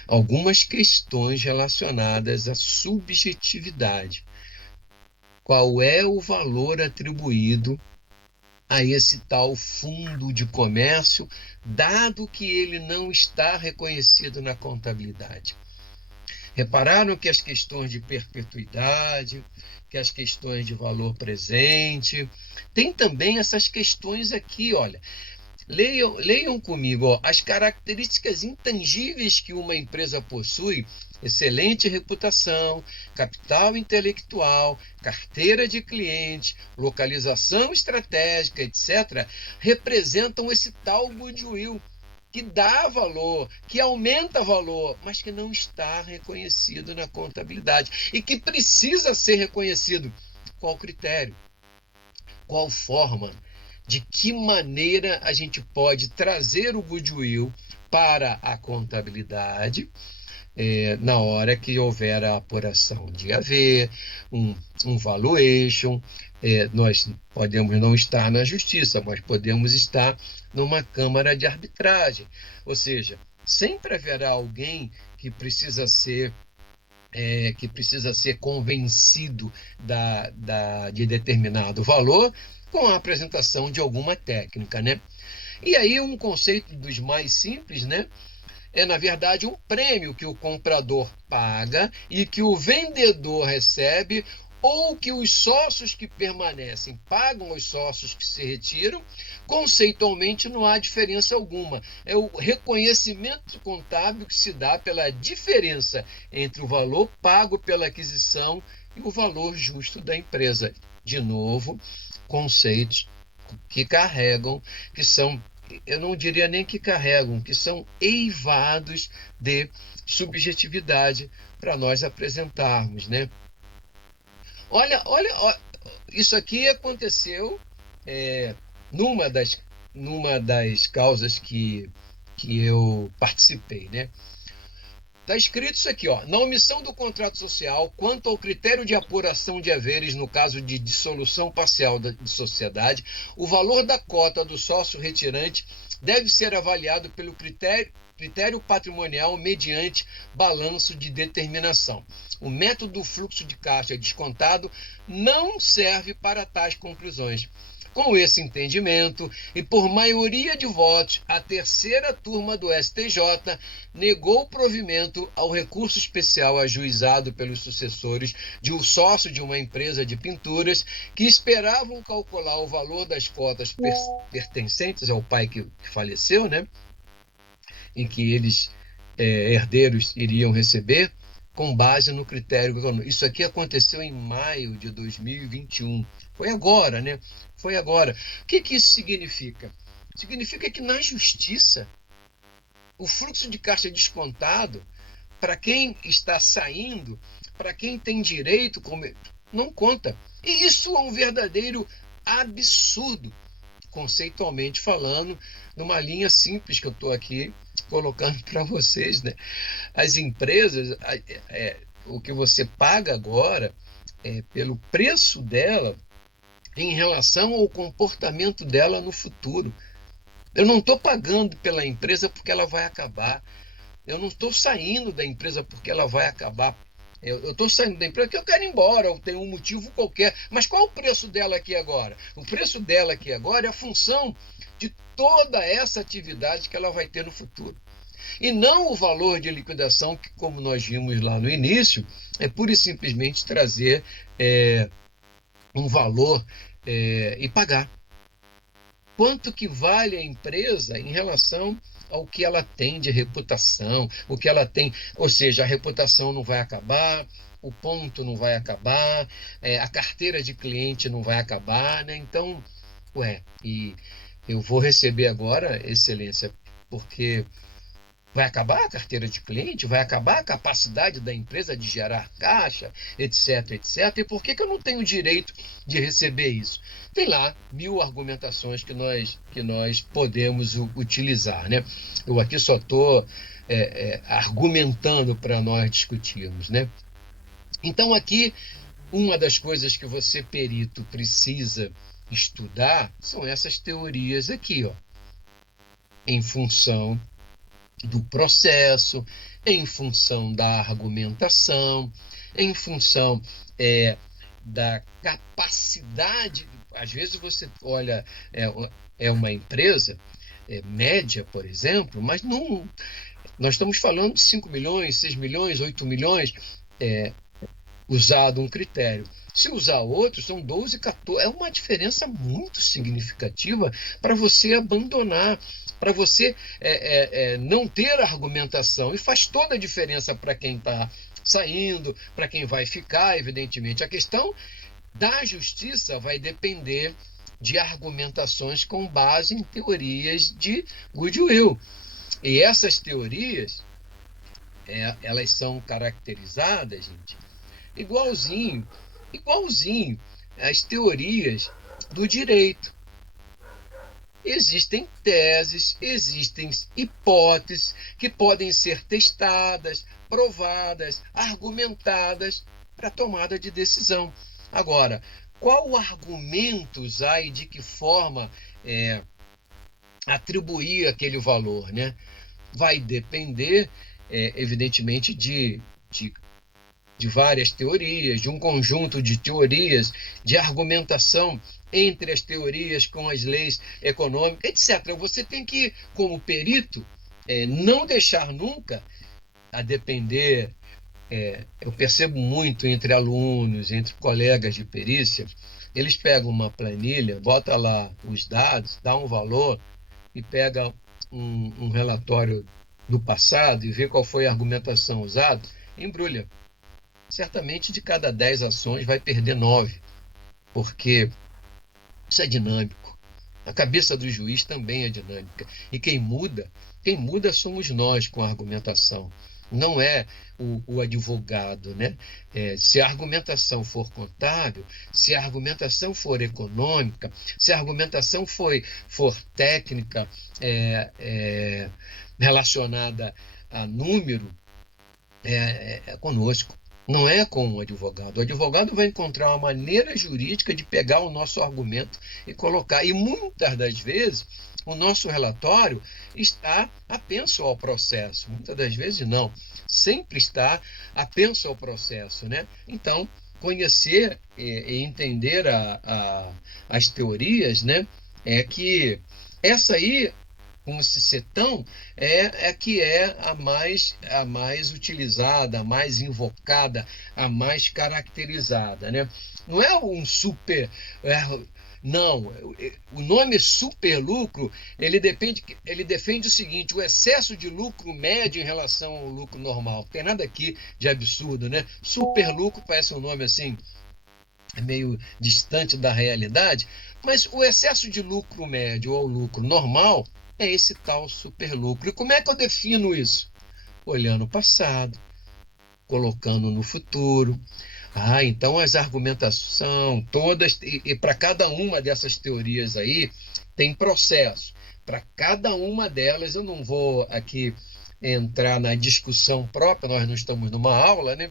algumas questões relacionadas à subjetividade. Qual é o valor atribuído a esse tal fundo de comércio, dado que ele não está reconhecido na contabilidade? Repararam que as questões de perpetuidade, que as questões de valor presente, tem também essas questões aqui, olha. Leiam comigo, as características intangíveis que uma empresa possui: excelente reputação, capital intelectual, carteira de clientes, localização estratégica, etc., representam esse tal goodwill que dá valor, que aumenta valor, mas que não está reconhecido na contabilidade e que precisa ser reconhecido. Qual critério? Qual forma? de que maneira a gente pode trazer o goodwill para a contabilidade, na hora que houver a apuração de haver um valuation. Nós podemos não estar na justiça, mas podemos estar numa câmara de arbitragem. Ou seja, sempre haverá alguém que precisa ser convencido de determinado valor com a apresentação de alguma técnica, né? E aí um conceito dos mais simples, né? É, na verdade, um prêmio que o comprador paga e que o vendedor recebe, ou que os sócios que permanecem pagam aos sócios que se retiram. Conceitualmente não há diferença alguma. É o reconhecimento contábil que se dá pela diferença entre o valor pago pela aquisição e o valor justo da empresa. De novo, conceitos que carregam, que são, eu não diria nem que carregam, que são eivados de subjetividade para nós apresentarmos, né? Olha, isso aqui aconteceu numa das causas que eu participei, né? Está escrito isso aqui, ó. Na omissão do contrato social, quanto ao critério de apuração de haveres no caso de dissolução parcial de sociedade, o valor da cota do sócio retirante deve ser avaliado pelo critério patrimonial mediante balanço de determinação. O método do fluxo de caixa descontado não serve para tais conclusões. Com esse entendimento, e por maioria de votos, a terceira turma do STJ negou provimento ao recurso especial ajuizado pelos sucessores de um sócio de uma empresa de pinturas que esperavam calcular o valor das cotas pertencentes ao pai que faleceu, né? Em que eles, herdeiros, iriam receber, com base no critério econômico. Isso aqui aconteceu em maio de 2021. Foi agora, né? Foi agora. O que isso significa? Significa que na justiça, o fluxo de caixa descontado, para quem está saindo, para quem tem direito, não conta. E isso é um verdadeiro absurdo, conceitualmente falando, numa linha simples que eu estou aqui colocando para vocês, né? As empresas, o que você paga agora pelo preço dela em relação ao comportamento dela no futuro. Eu não estou pagando pela empresa porque ela vai acabar. Eu não estou saindo da empresa porque ela vai acabar. Eu estou saindo da empresa porque eu quero ir embora, eu tenho um motivo qualquer. Mas qual é o preço dela aqui agora? O preço dela aqui agora é a função de toda essa atividade que ela vai ter no futuro. E não o valor de liquidação, que, como nós vimos lá no início, é pura e simplesmente trazer um valor e pagar. Quanto que vale a empresa em relação ao que ela tem de reputação, o que ela tem, ou seja, a reputação não vai acabar, o ponto não vai acabar, a carteira de cliente não vai acabar, né? Então, e eu vou receber agora, Excelência, porque vai acabar a carteira de cliente, vai acabar a capacidade da empresa de gerar caixa, etc, etc. E por que eu não tenho direito de receber isso? Tem lá 1000 argumentações que nós podemos utilizar, né? Eu aqui só estou argumentando para nós discutirmos, né? Então aqui, uma das coisas que você, perito, precisa estudar são essas teorias aqui, ó, em função do processo, em função da argumentação, em função da capacidade. Às vezes você olha, uma empresa média, por exemplo, mas não, nós estamos falando de 5 milhões, 6 milhões, 8 milhões, usado um critério. Se usar outro, são 12, 14. É uma diferença muito significativa para você abandonar, para você não ter argumentação. E faz toda a diferença para quem está saindo, para quem vai ficar, evidentemente. A questão da justiça vai depender de argumentações com base em teorias de goodwill. E essas teorias, elas são caracterizadas, gente, igualzinho às teorias do direito. existem teses, existem hipóteses que podem ser testadas, provadas, argumentadas para tomada de decisão. Agora, qual argumentos há e de que forma atribuir aquele valor, né? Vai depender, evidentemente, de várias teorias, de um conjunto de teorias, de argumentação entre as teorias com as leis econômicas, etc. Você tem que, como perito, não deixar nunca, a depender, eu percebo muito entre alunos, entre colegas de perícia, eles pegam uma planilha, bota lá os dados, dá um valor e pega um relatório do passado e vê qual foi a argumentação usada, embrulha. Certamente de cada 10 ações vai perder 9, porque isso é dinâmico. A cabeça do juiz também é dinâmica. E quem muda somos nós com a argumentação. Não é o advogado, né? Se a argumentação for contábil, se a argumentação for econômica, se a argumentação for técnica, relacionada a número, é conosco. Não é com o advogado. O advogado vai encontrar uma maneira jurídica de pegar o nosso argumento e colocar. E muitas das vezes o nosso relatório está apenso ao processo. Muitas das vezes não. Sempre está apenso ao processo, né? Então, conhecer e entender as teorias, né? É que essa aí, com esse setão, que é a mais utilizada, a mais invocada, a mais caracterizada, né? Não é um super... não, o nome superlucro, ele defende o seguinte: o excesso de lucro médio em relação ao lucro normal. Não tem nada aqui de absurdo, né? Superlucro parece um nome assim, meio distante da realidade, mas o excesso de lucro médio ao lucro normal é esse tal superlucro. E como é que eu defino isso? Olhando o passado, colocando no futuro. Então as argumentações todas, e para cada uma dessas teorias aí, tem processo. Para cada uma delas, eu não vou aqui entrar na discussão própria, nós não estamos numa aula, né?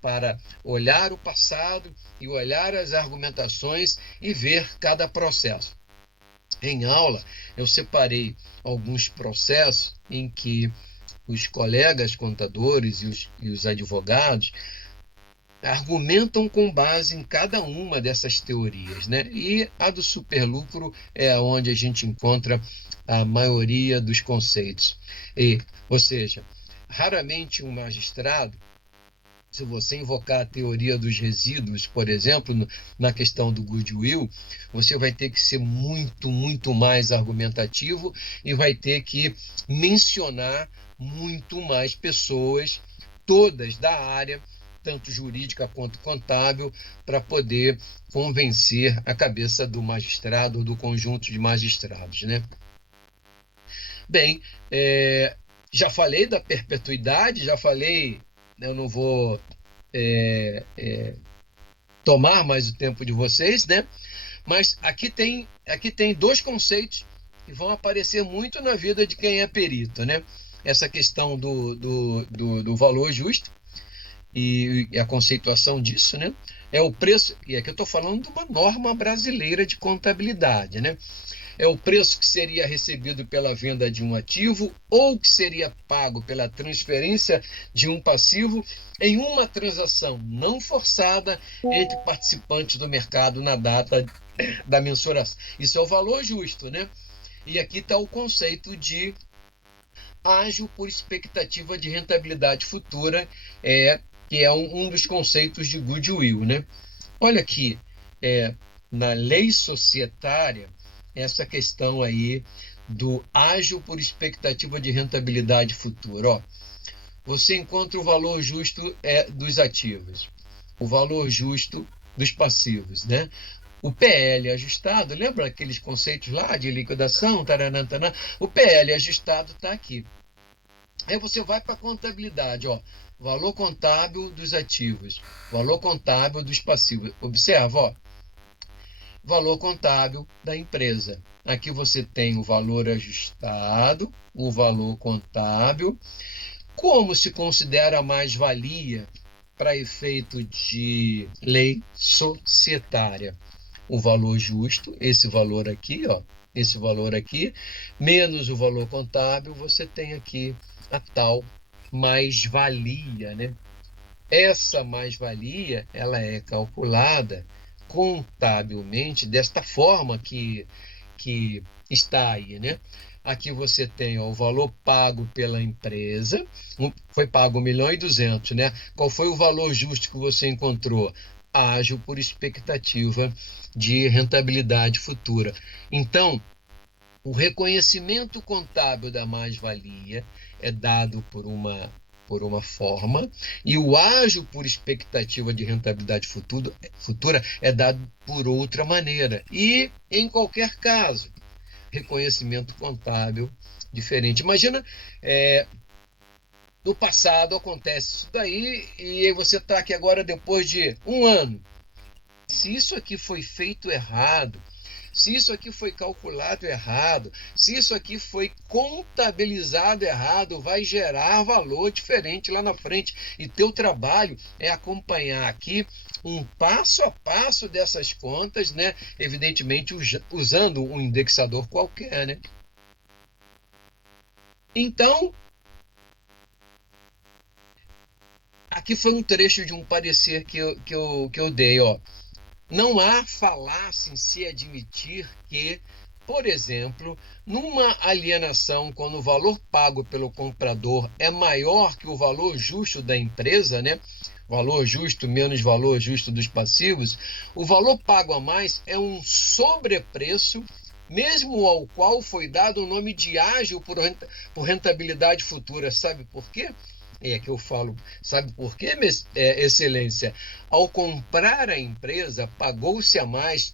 Para olhar o passado e olhar as argumentações e ver cada processo. Em aula, eu separei alguns processos em que os colegas contadores e os advogados argumentam com base em cada uma dessas teorias, né? E a do superlucro é onde a gente encontra a maioria dos conceitos. Ou seja, raramente um magistrado, se você invocar a teoria dos resíduos, por exemplo, na questão do goodwill, você vai ter que ser muito, muito mais argumentativo e vai ter que mencionar muito mais pessoas, todas da área, tanto jurídica quanto contábil, para poder convencer a cabeça do magistrado ou do conjunto de magistrados, né? Bem, já falei da perpetuidade, já falei... Eu não vou tomar mais o tempo de vocês, né? Mas aqui tem dois conceitos que vão aparecer muito na vida de quem é perito, né? Essa questão do valor justo e a conceituação disso, né? É o preço, e aqui eu estou falando de uma norma brasileira de contabilidade, né? É o preço que seria recebido pela venda de um ativo ou que seria pago pela transferência de um passivo em uma transação não forçada entre participantes do mercado na data da mensuração. Isso é o valor justo, né? E aqui está o conceito de ágio por expectativa de rentabilidade futura, que é um dos conceitos de goodwill, né? Olha aqui, na lei societária, essa questão aí do ágio por expectativa de rentabilidade futura. Você encontra o valor justo dos ativos, o valor justo dos passivos, né? O PL ajustado, lembra aqueles conceitos lá de liquidação? Taranã, taranã? O PL ajustado está aqui. Aí você vai para a contabilidade, valor contábil dos ativos, valor contábil dos passivos. Observa, valor contábil da empresa. Aqui você tem o valor ajustado, o valor contábil, como se considera a mais-valia para efeito de lei societária. O valor justo, esse valor aqui, ó, esse valor aqui, menos o valor contábil, você tem aqui a tal mais-valia, né? Essa mais-valia, ela é calculada contabilmente desta forma que está aí, né? Aqui você tem ó, o valor pago pela empresa, foi pago 1.200.000, né? Qual foi o valor justo que você encontrou? Ágil por expectativa de rentabilidade futura. Então, o reconhecimento contábil da mais-valia é dado por uma forma e o ágio por expectativa de rentabilidade futura é dado por outra maneira. E, em qualquer caso, reconhecimento contábil diferente. Imagina, no passado acontece isso daí e você está aqui agora depois de um ano. Se isso aqui foi feito errado, se isso aqui foi calculado errado, se isso aqui foi contabilizado errado, vai gerar valor diferente lá na frente. E teu trabalho é acompanhar aqui um passo a passo dessas contas, né? Evidentemente usando um indexador qualquer, né? Então, aqui foi um trecho de um parecer que eu dei, ó. Não há falácia em se admitir que, por exemplo, numa alienação, quando o valor pago pelo comprador é maior que o valor justo da empresa, né? Valor justo menos valor justo dos passivos, o valor pago a mais é um sobrepreço, mesmo ao qual foi dado o nome de ágil por rentabilidade futura. Sabe por quê? É que eu falo, sabe por quê, Excelência? Ao comprar a empresa, pagou-se a mais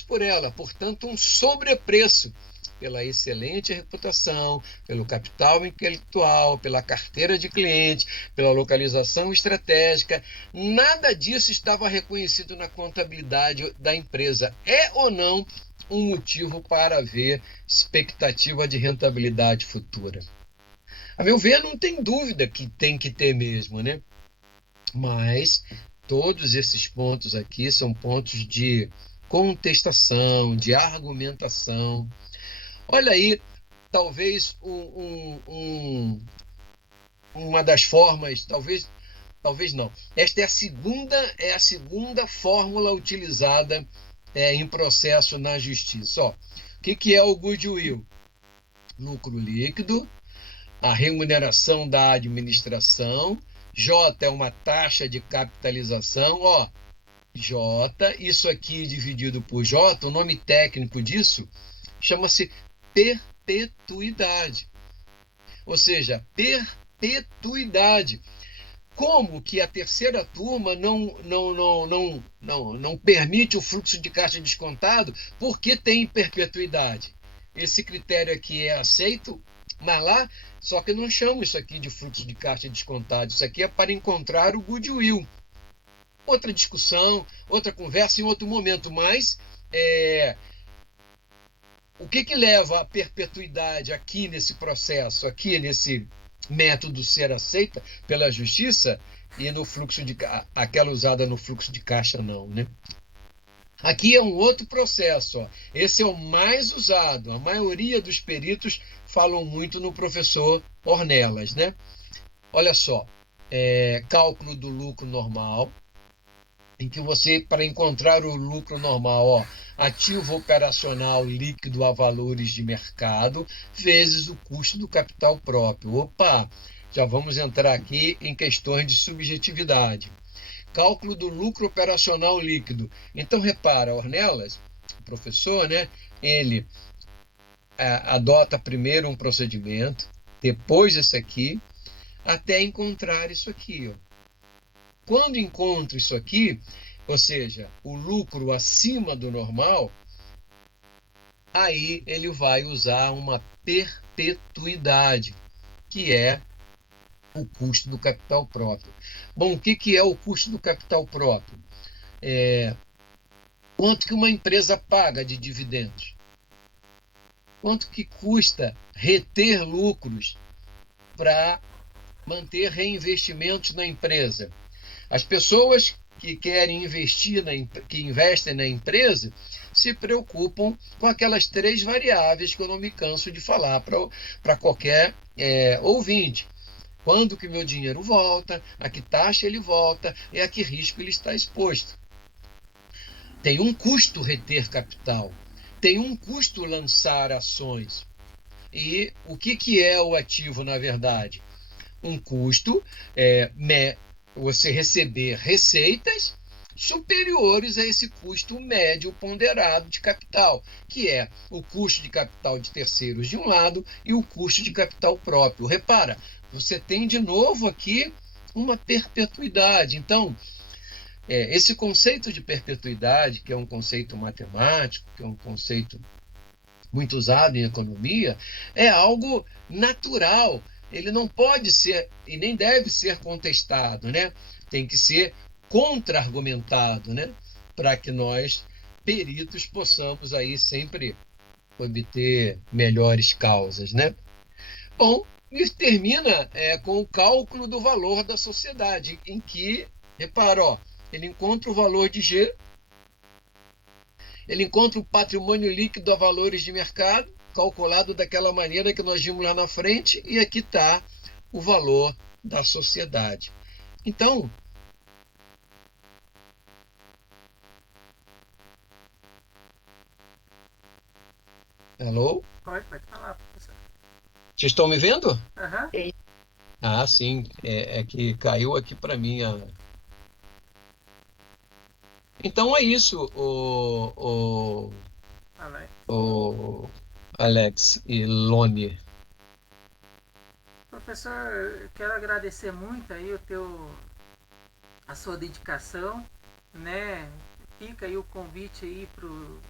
por ela, portanto, um sobrepreço pela excelente reputação, pelo capital intelectual, pela carteira de cliente, pela localização estratégica. Nada disso estava reconhecido na contabilidade da empresa. É ou não um motivo para haver expectativa de rentabilidade futura? A meu ver, não tem dúvida que tem que ter mesmo, né? Mas todos esses pontos aqui são pontos de contestação, de argumentação. Olha aí, talvez uma das formas, talvez não. Esta é a segunda fórmula utilizada em processo na justiça. Ó, o que é o goodwill? Lucro líquido, a remuneração da administração, J é uma taxa de capitalização, ó, J, isso aqui dividido por J, o nome técnico disso chama-se perpetuidade. Ou seja, perpetuidade. Como que a terceira turma não permite o fluxo de caixa descontado porque tem perpetuidade? Esse critério aqui é aceito, mas lá, só que eu não chamo isso aqui de fluxo de caixa descontado. Isso aqui é para encontrar o goodwill. Outra discussão, outra conversa em outro momento, mas o que leva à perpetuidade aqui nesse processo, aqui nesse método ser aceita pela justiça e no fluxo de aquela usada no fluxo de caixa não, né? Aqui é um outro processo, ó. Esse é o mais usado. A maioria dos peritos falam muito no professor Ornelas, né? Olha só, cálculo do lucro normal, em que você, para encontrar o lucro normal, ó, ativo operacional líquido a valores de mercado, vezes o custo do capital próprio. Opa, já vamos entrar aqui em questões de subjetividade. Cálculo do lucro operacional líquido. Então, repara, Ornelas, o professor, né, ele adota primeiro um procedimento, depois esse aqui, até encontrar isso aqui. Ó. Quando encontra isso aqui, ou seja, o lucro acima do normal, aí ele vai usar uma perpetuidade, que é o custo do capital próprio. Bom, o que é o custo do capital próprio? quanto que uma empresa paga de dividendos? Quanto que custa reter lucros para manter reinvestimentos na empresa? As pessoas que querem investir, que investem na empresa, se preocupam com aquelas 3 variáveis que eu não me canso de falar para qualquer ouvinte. Quando que meu dinheiro volta, a que taxa ele volta e a que risco ele está exposto. Tem um custo reter capital, tem um custo lançar ações. E o que é o ativo, na verdade? Um custo você receber receitas superiores a esse custo médio ponderado de capital, que é o custo de capital de terceiros de um lado e o custo de capital próprio. Repara, você tem de novo aqui uma perpetuidade. Então, esse conceito de perpetuidade, que é um conceito matemático, que é um conceito muito usado em economia, é algo natural. Ele não pode ser e nem deve ser contestado, né? Tem que ser contra-argumentado, né? Para que nós, peritos, possamos aí sempre obter melhores causas, né? Bom, e termina com o cálculo do valor da sociedade, em que, repara, ele encontra o valor de G, ele encontra o patrimônio líquido a valores de mercado, calculado daquela maneira que nós vimos lá na frente, e aqui está o valor da sociedade. Então, alô? Pode falar, professor. Vocês estão me vendo? Uhum. Ah, sim, é que caiu aqui para mim. Então é isso, o Alex e Loni. Professor, eu quero agradecer muito aí a sua dedicação, né? Fica aí o convite aí pro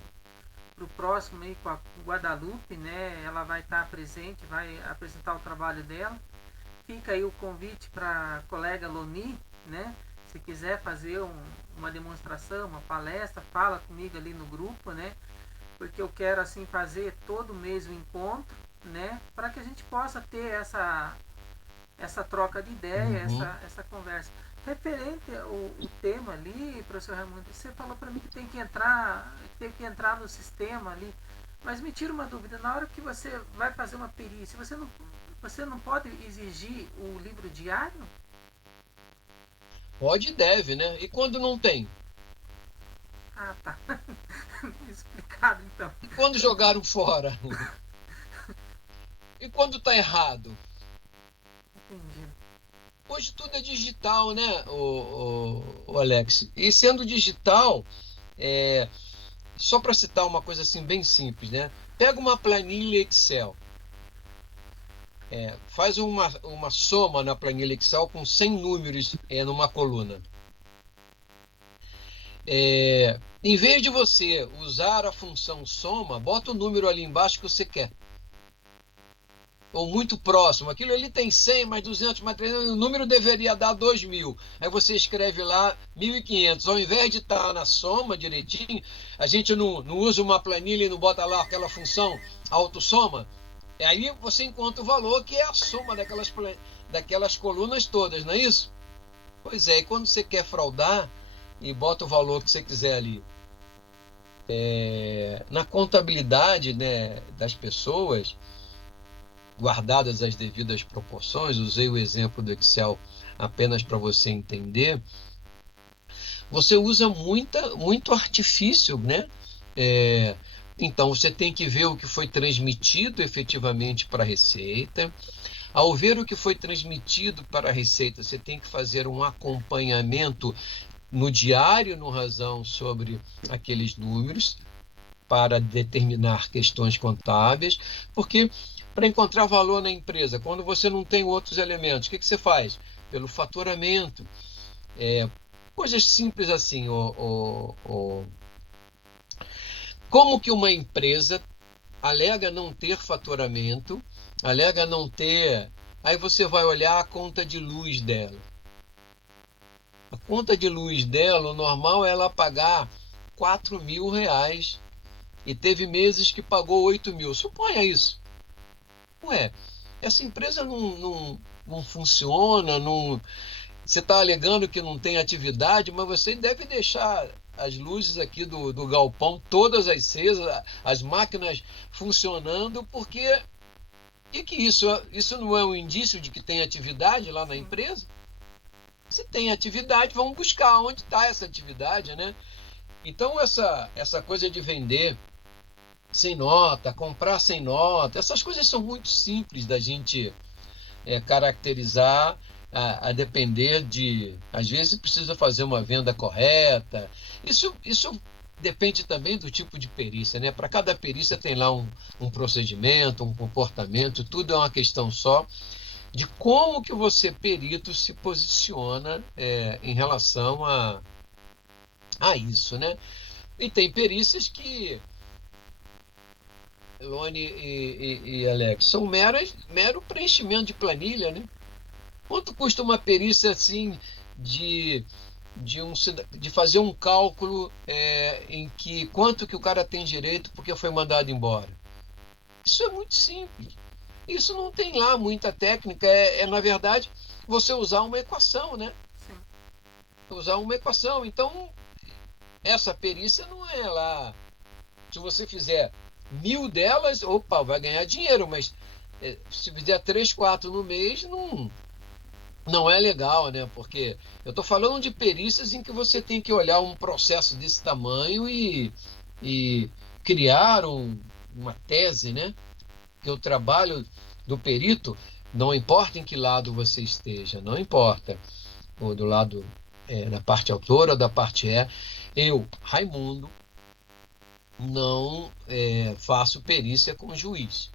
próximo aí com a Guadalupe, né? Ela vai estar presente, vai apresentar o trabalho dela. Fica aí o convite para a colega Loni, né? Se quiser fazer uma demonstração, uma palestra, fala comigo ali no grupo, né? Porque eu quero assim fazer todo mês um encontro, né? Para que a gente possa ter essa troca de ideia, essa conversa. Referente o tema ali, professor Raimundo, você falou para mim que tem que entrar no sistema ali, mas me tira uma dúvida, na hora que você vai fazer uma perícia, você não pode exigir o livro diário? Pode e deve, né? E quando não tem? Ah, tá. Explicado, então. E quando jogaram fora? E quando está errado? Entendi. Hoje tudo é digital, né, o Alex? E sendo digital, só para citar uma coisa assim bem simples, né? Pega uma planilha Excel. Faz uma soma na planilha Excel com 100 números numa coluna. Em vez de você usar a função soma, bota o número ali embaixo que você quer. Ou muito próximo. Aquilo ali tem 100, mais 200, mais 300, o número deveria dar 2.000. Aí você escreve lá 1.500. Ao invés de estar na soma direitinho, a gente não usa uma planilha e não bota lá aquela função autossoma. Aí você encontra o valor que é a soma daquelas colunas todas, não é isso? Pois é, e quando você quer fraudar e bota o valor que você quiser ali, na contabilidade, né, das pessoas, guardadas as devidas proporções, usei o exemplo do Excel apenas para você entender, você usa muito artifício, né? Então, você tem que ver o que foi transmitido efetivamente para a Receita. Ao ver o que foi transmitido para a Receita, você tem que fazer um acompanhamento no diário, no Razão, sobre aqueles números, para determinar questões contábeis, porque para encontrar valor na empresa, quando você não tem outros elementos, o que você faz? Pelo faturamento. Coisas simples assim. Como que uma empresa alega não ter faturamento, alega não ter... Aí você vai olhar a conta de luz dela. A conta de luz dela, o normal é ela pagar R$ 4.000 e teve meses que pagou R$ 8.000. Suponha isso. Ué, essa empresa não funciona, não... Você está alegando que não tem atividade, mas você deve deixar as luzes aqui do galpão todas acesas, as máquinas funcionando, porque... E que isso não é um indício de que tem atividade lá na empresa? Se tem atividade, vamos buscar onde está essa atividade, né? Então, essa coisa de vender sem nota, comprar sem nota, essas coisas são muito simples da gente caracterizar, a depender de... Às vezes precisa fazer uma venda correta. Isso depende também do tipo de perícia, né? Para cada perícia tem lá um procedimento, um comportamento, tudo é uma questão só de como que você, perito, se posiciona em relação a isso, né? E tem perícias que, Lone e Alex, são mero preenchimento de planilha, né? Quanto custa uma perícia assim de fazer um cálculo em que quanto que o cara tem direito porque foi mandado embora? Isso é muito simples. Isso não tem lá muita técnica. Na verdade, você usar uma equação, né? Sim. Usar uma equação. Então, essa perícia não é lá... Se você fizer 1.000 delas, opa, vai ganhar dinheiro, mas se fizer 3, 4 no mês, não é legal, né? Porque eu estou falando de perícias em que você tem que olhar um processo desse tamanho e criar uma tese, né? Que o trabalho do perito, não importa em que lado você esteja, não importa, ou do lado da parte autora ou da parte eu, Raimundo, não faço perícia com juiz.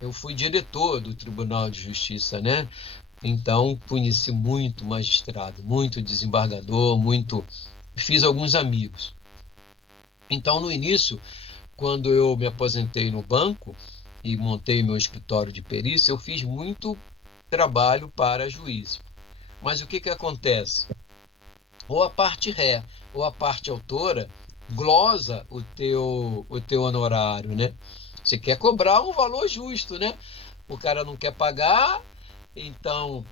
Eu fui diretor do Tribunal de Justiça, né? Então, conheci muito magistrado, muito desembargador, fiz alguns amigos. Então, no início, quando eu me aposentei no banco e montei meu escritório de perícia, eu fiz muito trabalho para juiz. Mas o que acontece? Ou a parte ré ou a parte autora glosa o teu honorário, né? Você quer cobrar um valor justo, né? O cara não quer pagar, então,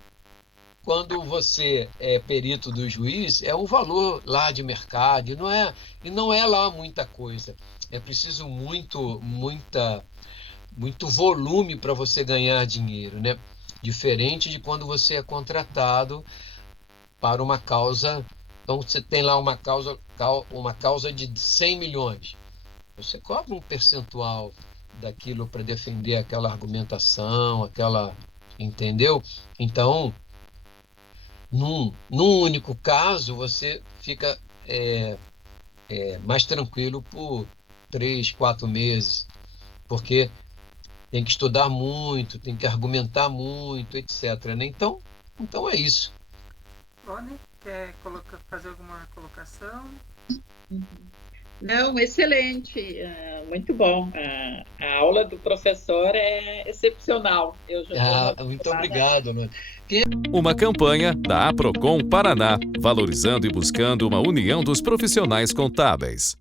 quando você é perito do juiz, é um valor lá de mercado, e não é lá muita coisa. É preciso muito volume para você ganhar dinheiro, né? Diferente de quando você é contratado para uma causa. Então, você tem lá uma causa de 100 milhões. Você cobra um percentual daquilo para defender aquela argumentação, entendeu? Então, num único caso, você fica mais tranquilo por 3, 4 meses, porque tem que estudar muito, tem que argumentar muito, etc. Né? Então é isso. Rony, quer fazer alguma colocação? Não, excelente, muito bom. A aula do professor é excepcional. Muito obrigado, mano. Uma campanha da Aprocon Paraná, valorizando e buscando uma união dos profissionais contábeis.